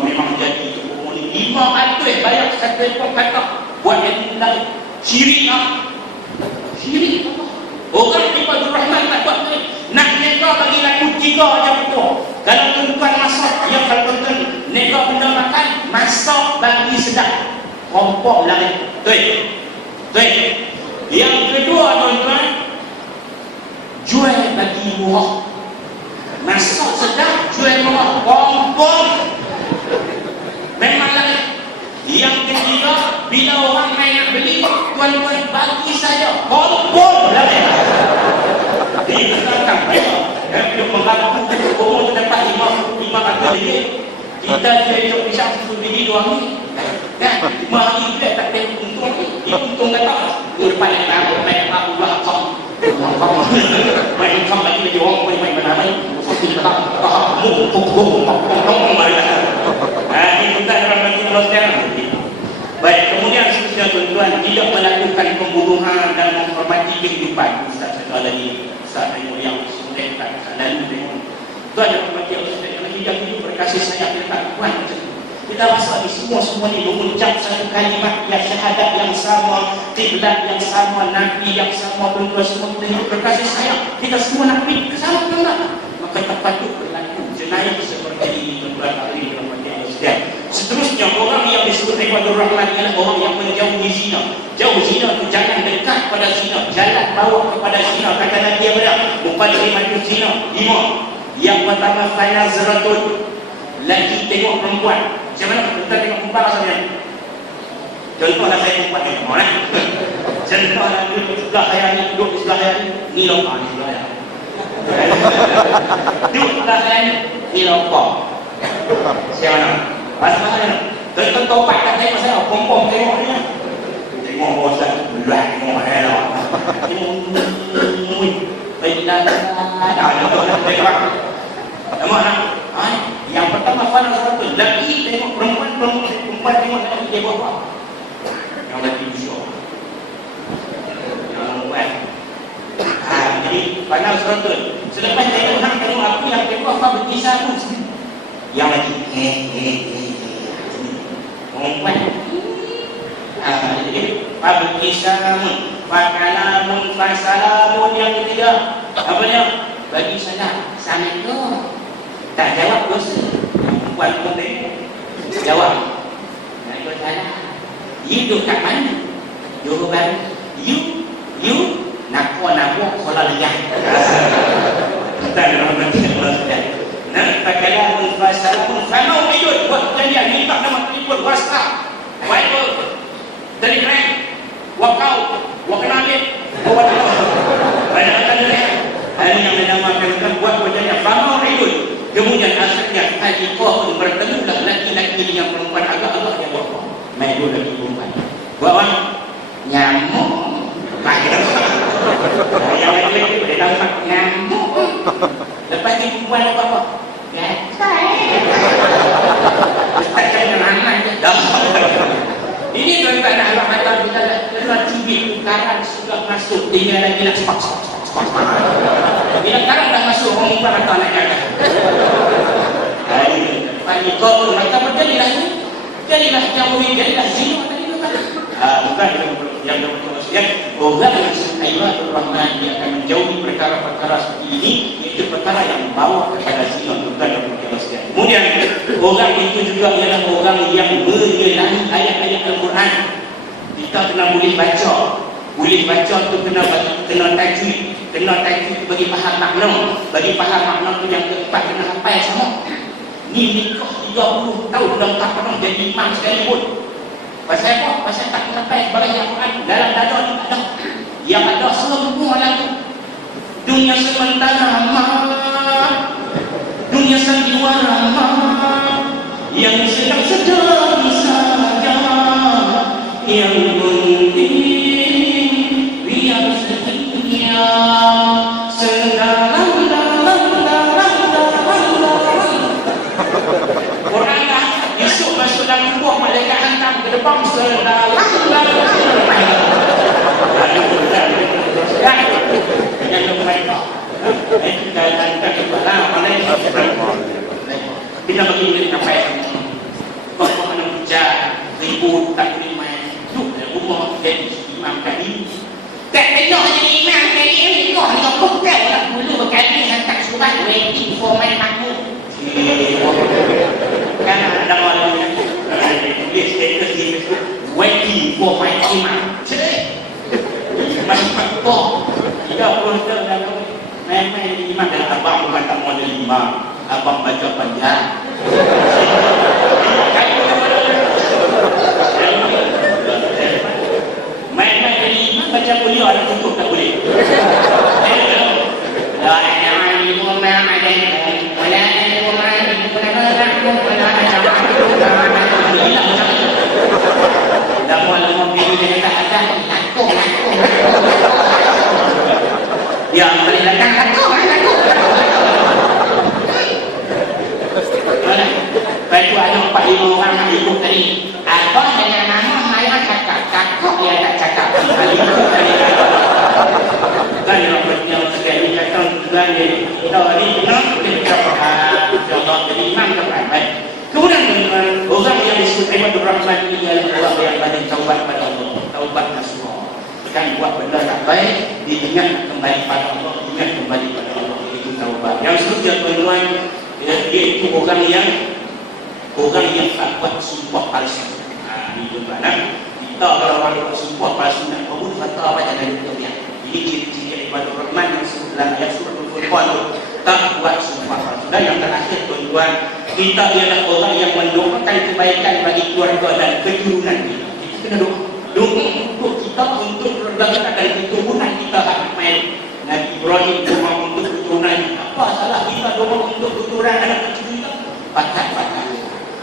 memang jadi ini 500 bayar satu ekor kata buat yang lain syirik apa? Orang ibadur rahman tak buat ni. Nak neka bagi laku 3 aja betul. Kalau tuan-tuan masak, kalau tuan-tuan neka benda makan, masak bagi sedap. Kompok lari. Tuan. Yang kedua tuan-tuan, jual bagi murah. Masak sedap, jual murah. Kompok memang lari. Yang ketiga, bila orang main nak beli, tuan-tuan bagi saja. Kompok lari. Ini belakang untuk membantu umur dapat 5 RM5. Kita jual pisang 1 biji 2 hari. Kan? 5 hari juga tak ada untung. Dia untung kata depan yang tahu main apa ubah kau. Main kau lagi orang main mana seperti kata mu ini kita dalam Allah sekarang. Baik, kemudian seterusnya tuan-tuan, tidak melakukan pembunuhan dan menghormati kehidupan. Ustaz satu lagi, Ustaz yang sudah tak lalu dengan tuan dan hormati Allah sekalian, hidup hidup berkasih sayang dekat Tuhan. Kita rasa ni semua ni mengucap satu kalimat yang syahadat yang sama, kiblat yang sama, nabi yang sama, tuan-tuan semua hidup berkasih sayang. Kita semua nak pergi ke sana tuan-tuan. Maka terpatut berlaku jenayah seperti ini tuan-tuan hari dalam Allah sekalian. Seterusnya, orang yang disebut ibadur rahman ialah orang yang menjauhi zina. Jauh zina itu jangan dekat pada zina, jalan bawa kepada zina. Kata Nabi apa? Muqaddimatul zina 5. Yang pertama, fanazratun, lagi tengok perempuan. Macam mana kita tengok perempuan rasanya? Contohlah saya perempuan ni, contohlah duduk sebelah saya ni, duduk sebelah saya ni lompat ni sebelah saya. Duduk sebelah saya ni lompat. Siapa nak? Pasal mana? Tuan-tuan topak kat saya pasal apa? Pompong tengok ni. Tengok bosan. Belah tengok saya lah. Baiklah. Nampak nak? Yang pertama pandang satu. Lelaki tengok perempuan tengok lelaki dia buat apa? Yang lelaki syok. Yang perempuan. Jadi pandang satu. Selepas tengok aku yang tengok apa berkisah pun. Yang lagi perempuan jadi fabikisamun fakalamun fasalamun. Yang ketiga apa dia? Bagi salam. Assalamualaikum. Tak jawab dosa. Yang perempuan pun jawab. Waalaikumsalam. Hidup kat mana? Johor Bahru. You nak sekolah lejah. Kita dalam nanti fakalamun fasalamun famau'idun. Buat perjanjian, minta nama telefon, WhatsApp, Viber, Telegram, Wakau, Wakenamit, Pada ini yang dinamakan buat perjanjian famau'idun. Kemudian akhirnya Haqiqah pun bertemulah laki-laki dengan perempuan agak-agak yang buat main dua lagi perempuan. Buat orang nyamuk. Yang lagi boleh nampak nyamuk. Lepas ni perempuan apa-apa? Gatai. Ustaz dengan anak je. Ini tuan-tuan Allah kata kita lepas cibik tukaran sudah masuk. Tinggal lagi nak sepak. Bila sekarang dah masuk orang ibar atau anak jaga. Pagi kau maka berjadilah ini. Jadilah jauhi, jadilah zina tadi tu kan. Bukan yang bermaksudnya orang yang Ibadur Rahman dia akan menjauhi perkara-perkara seperti ini, iaitu perkara yang membawa kepada zina, bukan yang bermaksudnya. Kemudian orang itu juga ialah orang yang mengenali ayat-ayat Al-Quran. Kita kena boleh baca tu kena tajwid. Kena tajwid bagi faham makna. Bagi faham makna tu yang keempat kena hafal sama. Ni nikah 30 tahun dah tak pernah jadi imam sekali pun. Pasal apa? Pasal tak kena hafal sebagai Al-Quran. Dalam dada ni tak ada. Yang ada semua lagu. Dunia sementara dunia sandiwara yang sedang-sedang saja, yang penting biar setia sedalam-dalam. Orang dah esok masuk dalam kubur, malaikat hantam ke depan sedalam. Jangan mereka. Kita bila begini sampai kau mana hujan ribut tak boleh main duduk dalam rumah jadi imam kali tak elok jadi imam kali ni kau nak bukan lah dulu berkali hantar surat waiting for my makmum kan ada orang yang tulis status di Facebook waiting for my imam masih pakok 30 tahun dah main-main imam dan abang bukan tak mau jadi imam. Abang baca panjang. Main-main jadi imam baca kuliah ada tutup tak boleh. La ilaha illallah alaikum wa la ilaha illallah. Dah malam ini dia kata lakum. Yang boleh datang lakum. Lepas tu ada 4-5 orang nak ikut tadi. Abang dengan mama saya cakap, kakak dia tak cakap. Ikut tadi. Kan yang bertanya sekali kata tuan ni kita ni nak kita Allah jadi imam kan baik. Kemudian orang yang disebut Ibadur Rahman ini adalah orang yang banyak taubat pada Allah, taubat nasuha. Kan buat benda tak baik, diingat kembali pada Allah, ingat kembali pada Allah, itu taubat. Yang seterusnya tuan-tuan, iaitu orang yang tak buat sumpah palsu. Ini tuan-tuan. Kita kalau orang buat sumpah palsu nak kabul fatwa apa jangan dunia. Ini ciri-ciri Ibadur Rahman yang disebut dalam ayat surah Al-Furqan tu, tak buat sumpah palsu. Dan yang terakhir tuan-tuan, kita ialah orang yang mendoakan kebaikan bagi keluarga dan keturunan kita. Kita kena doa untuk kita, untuk keluarga kita dan keturunan kita. Main Nabi Ibrahim doa untuk keturunan. Apa salah kita doa untuk keturunan anak kecil kita? Pakat.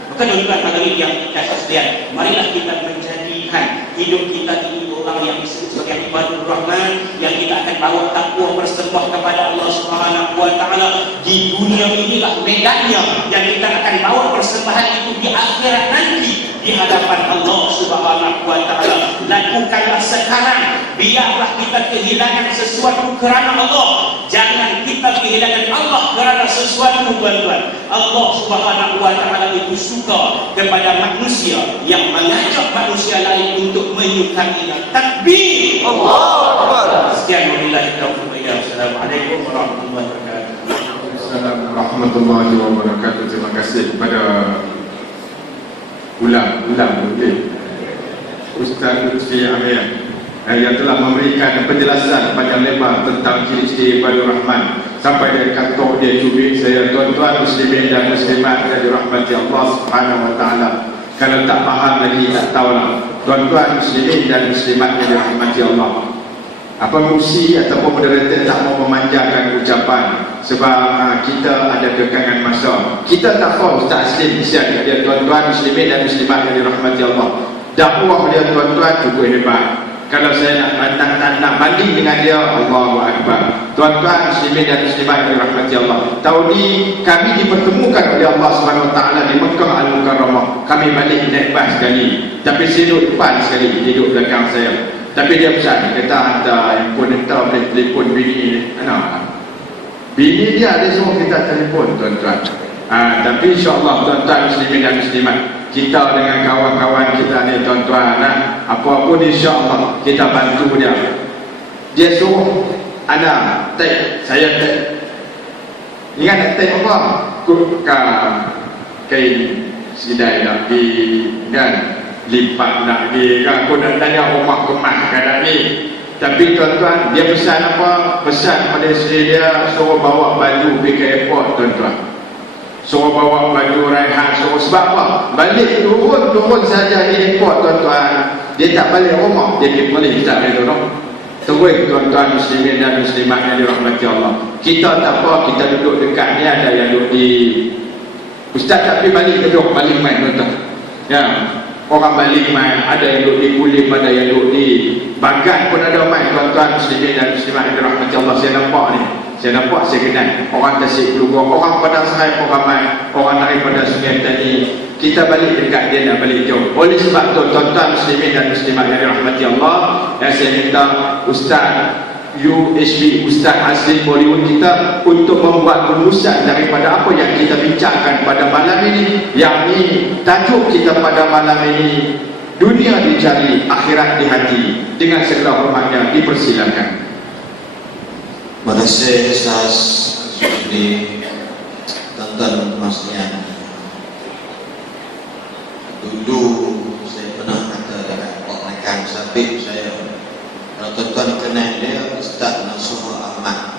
Maka tuan-tuan hadirin yang dikasihi sekalian, marilah kita menjadikan hidup kita ini orang yang disebut sebagai Ibadur Rahman, yang kita akan bawa takwa bersembah kepada Allah Subhanahu wa taala. Di dunia inilah medannya yang kita akan bawa persembahan itu di akhirat nanti di hadapan Allah Subhanahu wa taala. Lakukanlah sekarang, biarlah kita kehilangan sesuatu kerana Allah. Jangan kita kehilangan Allah kerana sesuatu tuan-tuan. Allah Subhanahu wa taala itu suka kepada manusia yang mengajak manusia lain untuk menyukainya. Takbir. Allahu Akbar. Sekian wabillahi taufiq. Assalamualaikum warahmatullahi wabarakatuh. Assalamualaikum warahmatullahi wabarakatuh. Terima kasih kepada ulang Ustaz Lutfi Amir yang telah memberikan penjelasan panjang lebar tentang ciri-ciri Ibadur Rahman. sampai dari kantor dia cubit saya. Tuan-tuan muslimin dan muslimat yang dirahmati Allah Subhanahu wa taala, kalau tak faham lagi tak tahulah. Tuan-tuan muslimin dan muslimat yang dirahmati Allah, apa Musi ataupun moderator tak mau memanjangkan ucapan sebab kita ada kekangan masa. Kita tak tahu Ustaz Aslim kesian dia. Tuan-tuan muslimin dan muslimat yang dirahmati Allah, dakwah dia tuan-tuan cukup hebat. Kalau saya nak banding dengan dia, Allahu Akbar. Tuan-tuan muslimin dan muslimat yang dirahmati Allah, tahun ni kami dipertemukan oleh Allah Subhanahu wa taala di Mekah Al-Mukarramah. Kami balik naik bas sekali, tapi saya duduk depan sekali, dia duduk belakang saya. Tapi dia pesan, kata hantar handphone, hantar boleh telefon bini. Bini dia ada semua kita telefon tuan-tuan. Tapi insyaAllah tuan-tuan muslimin dan muslimat, kita dengan kawan-kawan kita ni tuan-tuan, apa-apa insyaAllah kita bantu dia. Dia suruh anak take, saya take. Ingat nak take apa? Kain sidai nak di kan, lipat nak di kan. Aku nak tanya rumah kemas kadang ni. Tapi tuan-tuan, dia pesan apa? Pesan pada isteri dia, suruh bawa baju pergi ke airport tuan-tuan. Suruh bawa baju Raihan, suruh sebab apa? Balik turun saja di airport tuan-tuan. Dia tak balik rumah, dia pergi balik tak itu no. Terus tuan-tuan muslimin dan muslimat yang dirahmati Allah, kita tak apa, kita duduk dekat ni, ada yang duduk di Ustaz tak pergi balik duduk balik main tuan-tuan. Ya, orang balik main, ada yang duduk di Kulim, ada yang duduk di Bagan pun ada main tuan-tuan muslimin dan muslimat yang dirahmati Allah. Saya nampak ni, saya nampak, saya kenal orang Tasik Pelugong, orang Padang Serai pun ramai, orang daripada Sungai Tani. Kita balik dekat, dia nak balik jauh. Oleh sebab tu tuan-tuan muslimin dan muslimat yang dirahmati Allah, yang saya minta Ustaz UHB, Ustaz Aslim Bollywood kita untuk membuat rumusan daripada apa yang kita bincangkan pada malam ini. Yang ini tajuk kita pada malam ini, dunia dicari, akhirat di hati. Dengan segala hormatnya dipersilakan. Terima kasih Ustaz Zulkifli. Tuan-tuan masnya, dulu saya pernah kata dekat rekan Sabit saya, kalau tuan-tuan kenal dia Ustaz Nasuh Ahmad,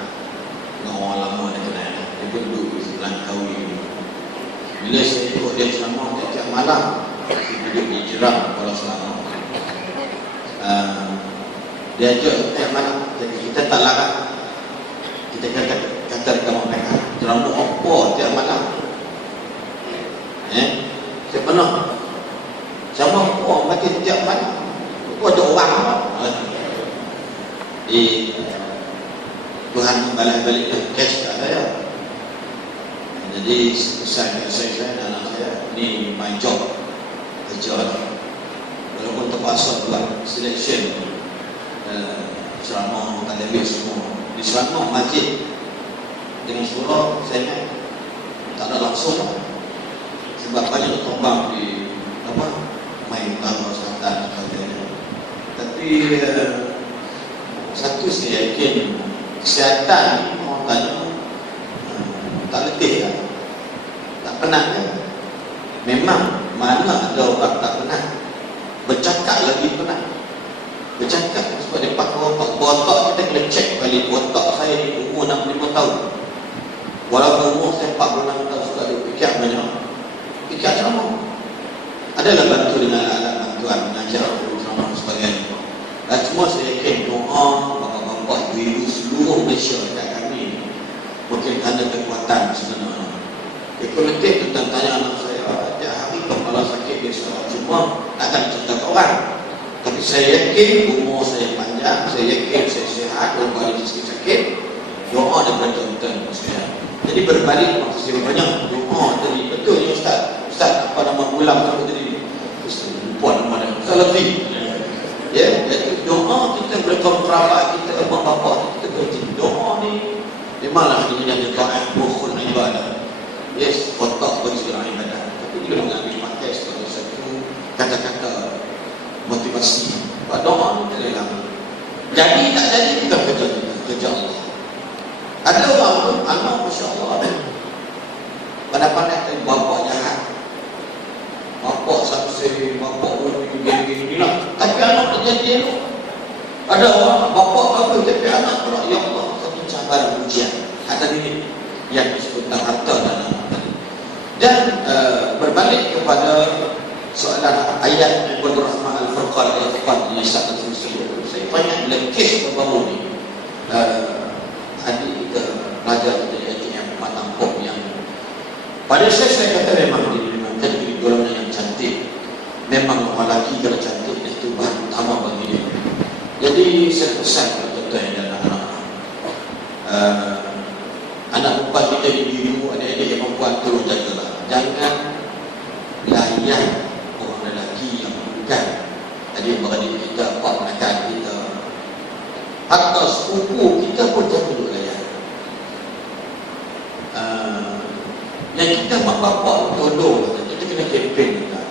orang lama dia kenal, dia pun duduk di sebelah kawi. Bila saya ikut dia ceramah tiap malam, saya duduk di Jeram Kuala Selangor, dia ajak tiap malam. Jadi kita tak larang, kita kata dekat mereka ceramah apa tiap malam. Saya pernah ceramah apa macam tiap malam, aku ada orang di Tuhan membalas balik cash kat saya. Jadi pesan saya dan anak saya, ni my job, kerja. Walaupun terpaksa buat selection ceramah akademik semua di Selangor masjid dengan surau, saya ingat tak ada langsung sebab banyak tombang di main utama selatan sebagainya. Tapi satu saya yakin, kesihatan ni orang tanya tak letih kan, tak penat kan. Memang mana ada orang tak penat, bercakap lagi penat. Bercakap sebab dia pakai otak, kita kena cek balik otak saya ni umur 65 tahun. Walaupun umur saya 46 tahun sudah ada fikir banyak, fikir ceramah. Adalah bantu dengan alat bantuan mengajar ceramah dan sebagainya. Dan semua saya yakin doa bapak-bapak ibu seluruh Malaysia dekat kami mungkin ada kekuatan sebenarnya. Ekologik tentang tanya anak saya, dia hari kepala sakit biasa, cuma takkan cerita ke orang. Tapi saya yakin umur saya panjang, saya yakin saya sihat, walaupun ada sakit, doa dia betul-betul saya. Jadi berbalik, makasih banyak doa tadi. Betul ya Ustaz apa nama ulang apa tadi? Puan nama dia Ustaz Latif. Ya, jadi doa kita bersama kerabat kita, mak bapak kita betul. Doa ni memanglah ini yang taat ruhul ibadah. Yes, otak berjalan ibadah. Tapi dia mengambil pakai sebagai satu kata-kata motivasi. Buat doa ni terlalu lama. Jadi tak jadi bukan kerja Allah. Ada orang tu, anak Masya Allah ada. Pandai-pandai dari bapak jahat, bapak saksi, bapak gini-gini lah. Tapi anak terjadi tu. Ada orang bapak bagus tapi anak pula, ya Allah, satu cabaran ujian. ada ini yang disebut harta dan anak. Dan berbalik kepada soalan ayat Al-Quran Al-Furqan ayat 4 yang saya banyak lekis baru ni adik kita pelajar kita yang matang pop yang pada saya kata memang jadi golongan yang cantik. Memang orang lelaki kalau cantik itu bahan utama bagi dia. Jadi saya pesan kepada tuan-tuan dan anak-anak, anak perempuan kita di adik-adik yang perempuan tolong jagalah. Jangan layan orang lelaki yang bukan adik-beradik kita, pak menekan kita, hatta sepupu kita pun jangan duduk layan. Yang kita mak bapak tolong, kita kena kempen kita.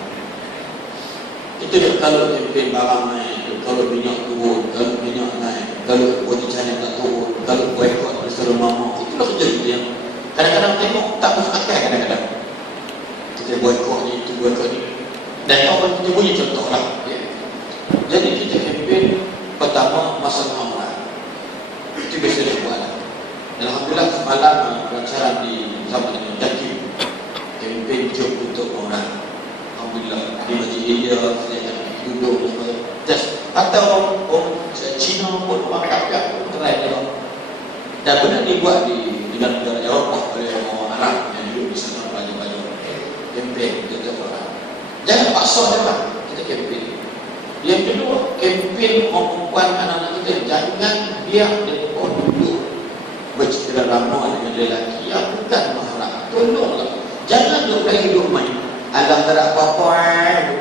Kita kalau kempen barang naik, kalau minyak turun, kalau minyak naik, kalau bodi China tak turun, kalau boykot bersama mama, itulah kerja kita yang kadang-kadang tengok tak masuk akal kadang-kadang. Kita boykot ni, itu boykot ni. Dan orang kita punya contoh lah. Ya. Jadi kita kempen pertama masa Ramadan. Itu biasa dia buat. Alhamdulillah semalam pelajaran di zaman dengan Jakim kempen jom untuk orang. Alhamdulillah di Masjid India saya duduk just atau orang Cina pun orang kafir pun try tengok. Dan benda dibuat di negara Eropah oleh orang Arab yang duduk di sana baju-baju kempen untuk orang. Jangan paksa memang kita kempen. Yang kedua, kempen orang perempuan anak-anak kita jangan biar dia duduk bercakap ramah dengan lelaki yang bukan mahram. Tolonglah. Jangan duduk lagi duduk main. Alam tak ada apa-apa,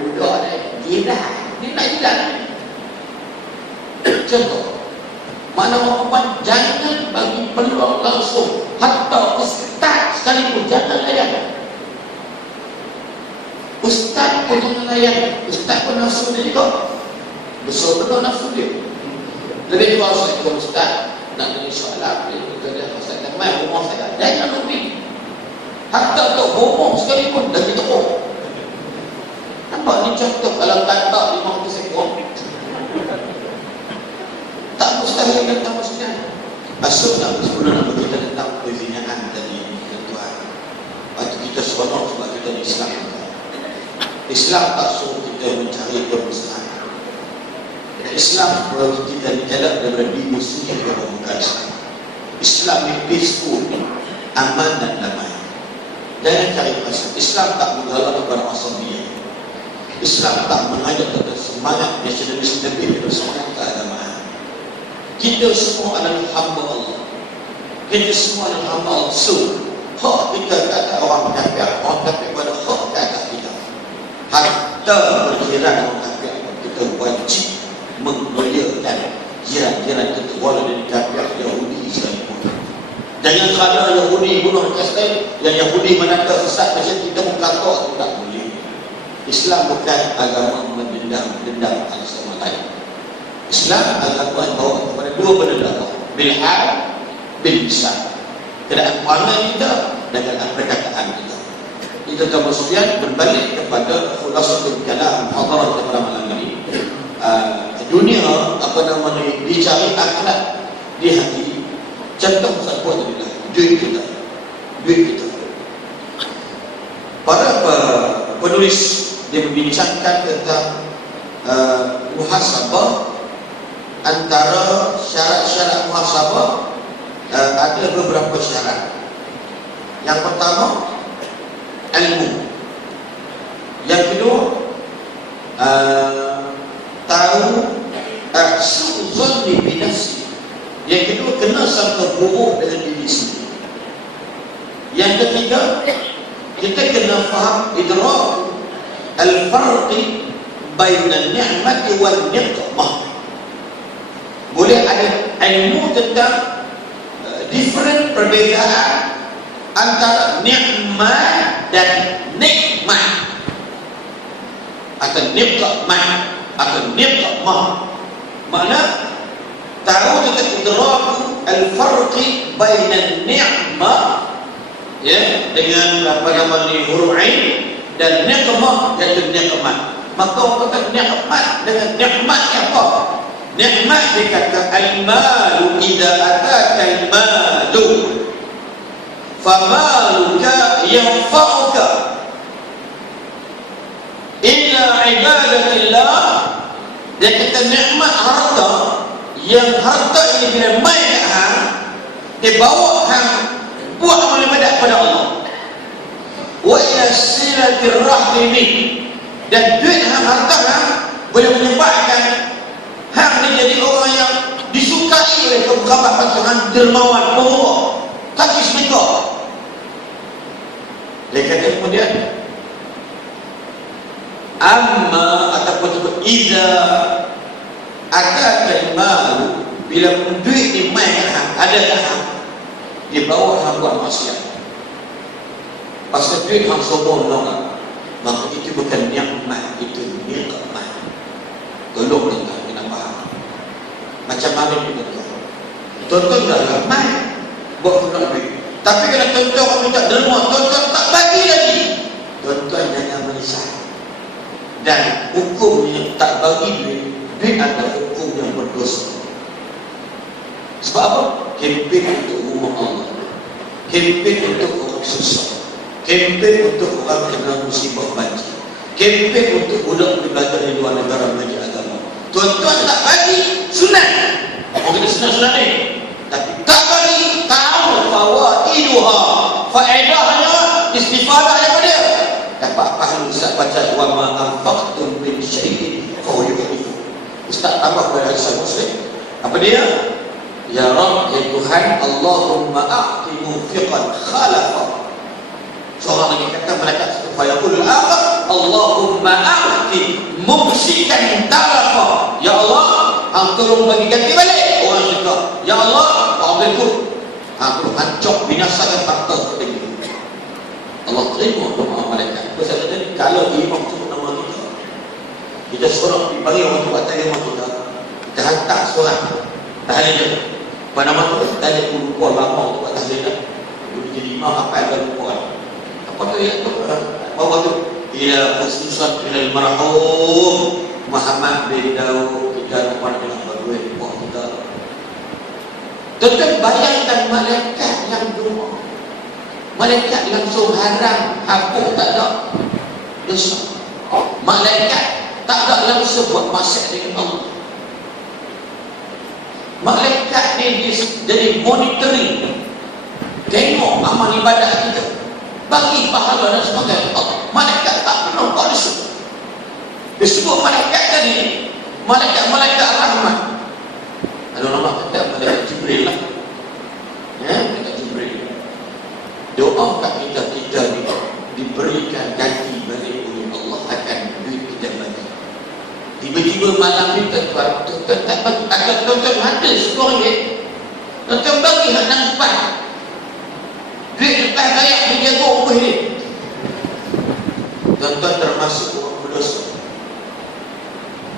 budak dia nak jilat. Contoh, mana orang perempuan jangan bagi peluang langsung. Hatta ustaz sekalipun jangan layan. Ustaz pun jangan layan. Ustaz pun nafsu dia juga. Besar betul nafsu dia. Lebih kurang saya kalau ustaz nak jadi soalan dia kata saya tak main rumah saya. Jangan lebih. Hatta untuk bohong sekalipun dah kita bohong. Nampak ni contoh kalau tak 500 ekor. Tak mustahil dan tak mustahil. Asal nak sebenarnya kita tentang perzinaan tadi tuan. Waktu kita seronok sebab kita di Islam. Islam tak suruh kita mencari permusuhan. Islam bagi kita dijalan daripada dimusuhi kepada muka Islam. Islam ni peaceful, aman dan damai. Jangan cari pasal. Islam tak menggalak kepada asabiyah. Islam tak mengajak kepada semangat nasionalis lebih daripada semangat keagamaan. Kita semua adalah hamba Allah. Kita semua adalah hamba Allah. So, hak kita kata orang kafir, orang kafir pada hak kata kita. Hatta berjiran orang kafir, kita wajib memuliakan jiran-jiran kita walau dari kafir Yahudi sekalipun. Jangan kerana Yahudi bunuh Kristen, yang Yahudi menanda sesat macam kita mengkatok, tak boleh. Islam bukan agama mendendam antara sama lain. Islam agama bawa kepada dua benda dakwah, bil hal bil lisan. Keadaan pandang kita dengan perkataan kita. Itu kemudian berbalik kepada khulasatul kalam hadarat pada malam ini. Dunia apa namanya dicari akhlak di hati. Contoh satu adalah duit kita. Para penulis dia membincangkan tentang muhasabah. Antara syarat-syarat muhasabah ada beberapa syarat. Yang pertama, ilmu. Yang kedua, tahu su'zon di binasi. Yang kedua, kena sangka buruk dengan diri sendiri. Yang ketiga, kita kena faham idrak al-farqi baina ni'mati wal niqmah. Boleh ada ilmu tentang different perbezaan antara nikmat dan nikmat atau nikmat atau nikmah. Mana tahu tentang idrak al-farqi baina ni'mah, ya, dengan apa namanya huruf ain, dan nikmah iaitu nikmat. Maka orang kata nikmat dengan nikmat apa? Nikmat dikatakan al-malu idza ataka al-malu. famaluka yanfa'uka illa ibadatillah. Dia kata nikmat harta, yang harta ini bila main kat hang, dia bawa hang buat amal ibadat pada Allah. Wa ila silatir rahimi, dan duit hang, harta hang boleh menyebabkan hang ni jadi orang yang disukai oleh kerabat pasangan, dermawan, pemurah, kaki sedekah. Dia kata kemudian, amma ataupun iza ataka al-mal, bila duit ni main hang, ada hang, dia bawa hang buat maksiat. Pasal duit hang sombong orang, maka itu bukan nikmat, itu nikmat. Tolong dengar, kena faham. Macam mana kita tahu? Tonton dah main buat guna duit. Tapi kalau tonton orang minta derma, tonton tak bagi lagi, tonton jangan menyesal. Dan hukumnya tak bagi duit, duit adalah hukum yang berdosa. Sebab apa? Kempen untuk rumah Allah, kempen untuk orang susah, kempen untuk orang kena musibah banjir, kempen untuk budak belajar di luar negara belajar agama. Tuan-tuan tak bagi, sunat. Orang kata sunat-sunat ni, tapi tak bagi, tahu fawaiduha, faedahnya, istifadah daripada dia. Dapat pahala. Ustaz baca wa ma anfaqtum min syai'in fa huwa yukhlifu. Ustaz tambah pada hadis Muslim, apa dia? Ya Rabb, ya Tuhan, Allahumma a'ti munfiqan khalafa. Seorang lagi kata malaikat itu, fa yaqul al-akhar, Allahumma a'ti mumsikan talafa. Ya Allah, hang tolong bagi ganti balik orang suka. Ya Allah, orang itu hang tolong hancur binasakan harta kepada kita. Allah terima doa malaikat. Pasal tadi kalau imam sebut nama kita seorang dipanggil orang tu batal imam kita hantar seorang tahlil dia. Pada nama tu tahlil lupa lama tu buat tahlil dah. Jadi imam apa yang lupa. Apa tu ya tu? Bawa tu ila khususan ila al-marhum Muhammad bin Daud, kita kepada berdua buat kita. Tetap bayangkan malaikat yang doa. Malaikat langsung haram, hapus tak ada dosa. Malaikat tak ada langsung buat maksiat dengan Allah. Malaikat ni jadi monitoring, tengok amal ibadat kita, bagi pahala dan sebagainya. Malaikat tak pernah buat dosa. Disebut malaikat tadi, malaikat rahmat. Ada nama kata malaikat Jibril lah. Ya, malaikat Jibril. Doa kat kita ni diberikan ganti balik oleh Allah akan duit kita bagi. Tiba-tiba malam ni tuan-tuan tak bagi, akan tuan-tuan ada RM10, tuan-tuan bagi hak nampak duit lepas kayak menjaga umur ni. Tuan-tuan termasuk orang berdosa.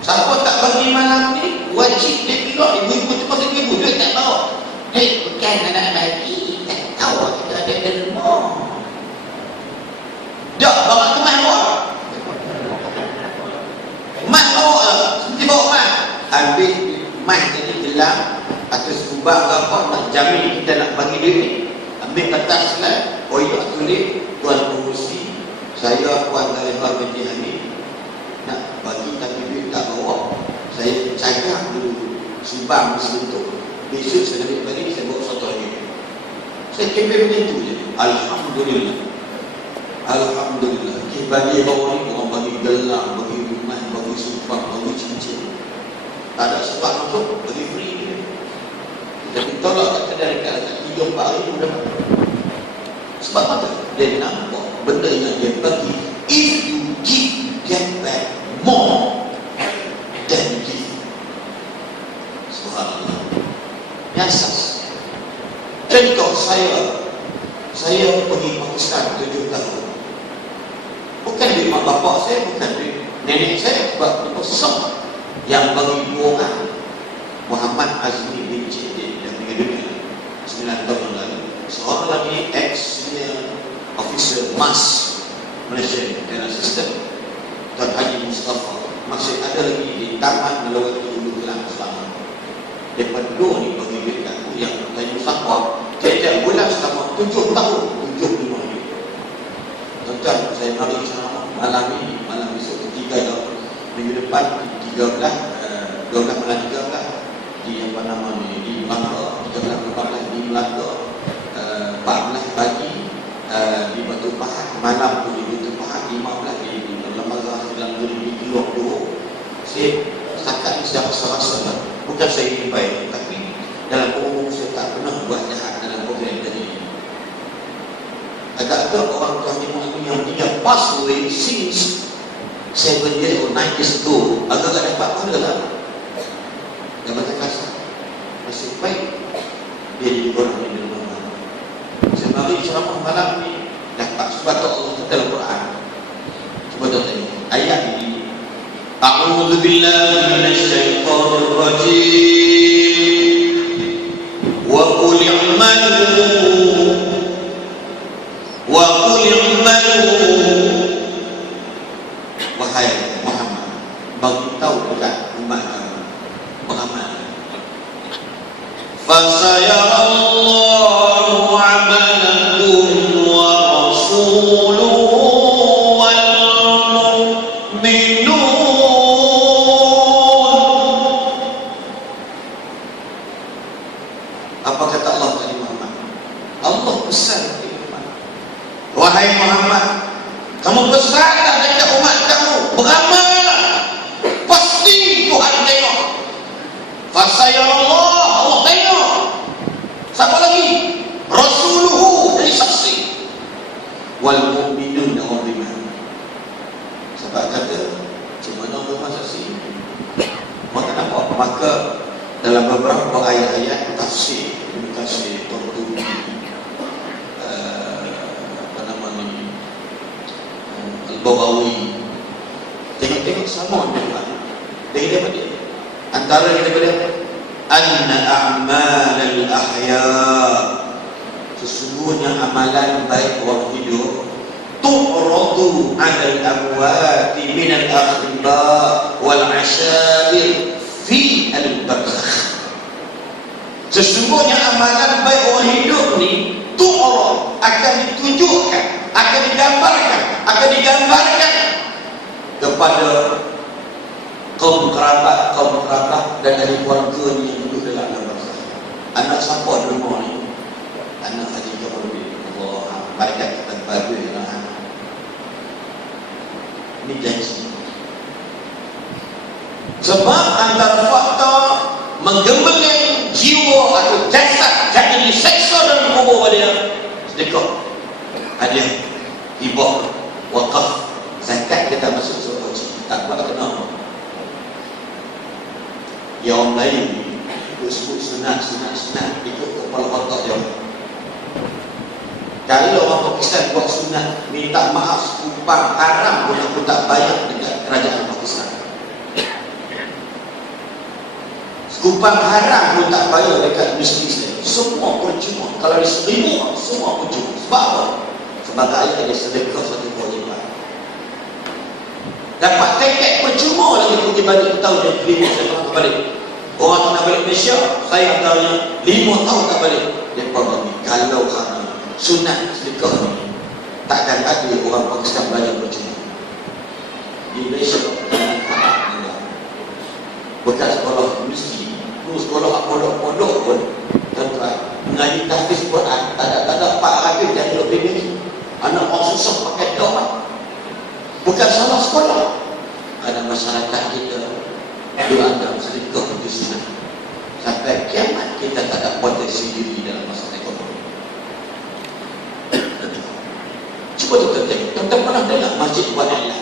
Siapa tak bagi malam ni, wajib dia pilih. Ibu-ibu tu pasal ibu duit tak bawa. Bukan anak bagi, tak tahu kita ada derma. Tak, bawa ke mah bawa. Mah bawa lah, seperti bawa mah. Ambil mah tadi gelam atau subang ke apa, nak jamin kita nak bagi duit ni. Ambil kertas lah, koyak tulis, tuan pengurusi, saya Puan Talibah binti Hamid nak bagi tapi duit tak bawa. Saya cakap dulu, subang sebentuk. Besok saya nak bagi, saya bawa satu lagi. Saya kempen macam tu je. Alhamdulillah. Alhamdulillah. Kita bagi bawah ni, orang bagi gelang, bagi rumah, bagi subang, bagi cincin. Tak ada sebab masuk, bagi free je. Tapi tolak kat kedai dekat 3-4 hari pun dapat. Sebab apa? Dia nampak benda yang dia bagi. If you give, you get back more than give. Subhanallah. Biasa. Contoh saya pergi Pakistan 7 tahun. Bukan duit mak bapak saya, bukan duit nenek saya, sebab itu sesama yang bagi 2 orang. Muhammad Azmi bin Cedin yang meninggal dunia 9 tahun yang lalu. Seorang lagi ex-senior officer MAS, Malaysia Internal System, Tuan Haji Mustafa, masih ada lagi di Taman Melawati Ulu Gelang Selama. Daripada 2 ni bagi duit aku yang Haji Mustafa tiap-tiap bulan selama 7 tahun 75 hari. Tuan-tuan, saya mari ceramah malam ini, malam besok ketiga minggu depan 12 malam 13 di apa nama ni, di Melaka, 13 14 di Melaka, 14 pagi di Batu Pahat, malam tu di Batu Pahat, 15 di Lembaga Sembilan di Kelok Johor. Saya setakat ini sudah rasa-rasa, bukan saya ingin baik, tapi dalam umum saya tak pernah buat jahat dalam program tadi. Agak-agak orang tuan yang tinggal pass away since 7 years or 9 years ago, agak-agak dapat pada lah jabatan kasar. Masih baik dia jadi orang yang dermawan. Saya mari ceramah malam ni dapat sebab Allah dalam Quran. Cuba tengok ayat ini. A'udzu billahi minasyaitonir rajim. Wa qul i'malu wa qul i'malu. Wahai Muhammad, bagi tahu dekat umat kamu Muhammad, fasayarallahu 'amalakum wa rasuluhu wal mu'minun. Apa kata Allah kepada Muhammad? Allah pesan kepada Muhammad, wahai Muhammad, kamu besarkan dekat umat kamu, beramallah, pasti Tuhan tengok. Fasayarallah, Allah tengok. Siapa lagi? Rasuluhu, jadi saksi. Wal mu'minun, dan orang beriman. Sebab kata cuma orang beriman saksi. Maka nampak, maka dalam beberapa ayat-ayat tafsir, tafsir Qurtubi, apa nama ni, Al-Bawawi, tengok-tengok sama dengan dia dia antara daripada anna a'mal al-ahya, sesungguhnya amalan baik orang hidup, tu'radu 'ala al-amwati min al-akhba wal 'ashair fi al-barzakh. Sesungguhnya amalan baik orang hidup ni tu'rad, akan ditunjukkan, akan digambarkan kepada kaum kerabat dan ahli keluarga ni yang duduk dalam alam barzakh. Anak siapa di rumah ni? Anak Haji Kamarudin. Allah, malaikat kita bagi lah. Ini janji. Sebab antara fakta menggembleng jiwa atau jasad jangan diseksa dalam kubur dia, sedekah, hadiah, hibah, wakaf, zakat kita masuk surga haji. Tak buat kenapa? Ya orang lain sebut sunat ikut kepala otak dia. Kalau orang Pakistan buat sunat minta maaf kupang haram pun aku tak bayar dekat kerajaan Pakistan. Kupang haram pun tak bayar dekat miskin saya. Semua percuma. Kalau diserimu semua percuma. Sebab apa? Sebagai ayat dia sedekah satu kewajiban. Dapat tiket percuma lagi pergi balik tahu dia 5 tahun tak balik. Orang tak nak balik Malaysia, saya antaranya 5 tahun tak balik. Dia bagi kalau kerana sunat sedekah ni takkan ada orang Pakistan belajar percuma. Di Malaysia bekas sekolah universiti, sekolah pondok pun tuan-tuan mengaji tahfiz Quran tak ada Pak Rabi jadi lebih ni. Anak orang susah pakai doa. Bukan salah sekolah, kerana masyarakat kita dianggap sedekah itu sunat. Sampai kiamat kita tak ada potensi diri dalam masalah ekonomi. Cuba tuan-tuan tengok, tuan-tuan pernah dengar masjid buat Allah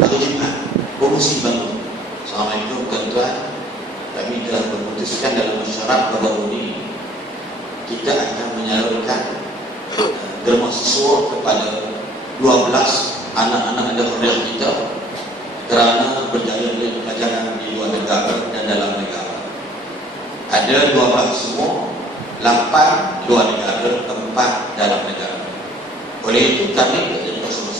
hari Jumaat bermusim bangun. Assalamualaikum tuan-tuan, kami telah memutuskan dalam masyarakat baru ini kita akan menyalurkan derma siswa kepada 12 anak-anak ada khidmat kita kerana berjaya dalam pelajaran di luar negara dan dalam negara. Ada 12 semua, 8 luar negara, 4 dalam negara. Oleh itu kami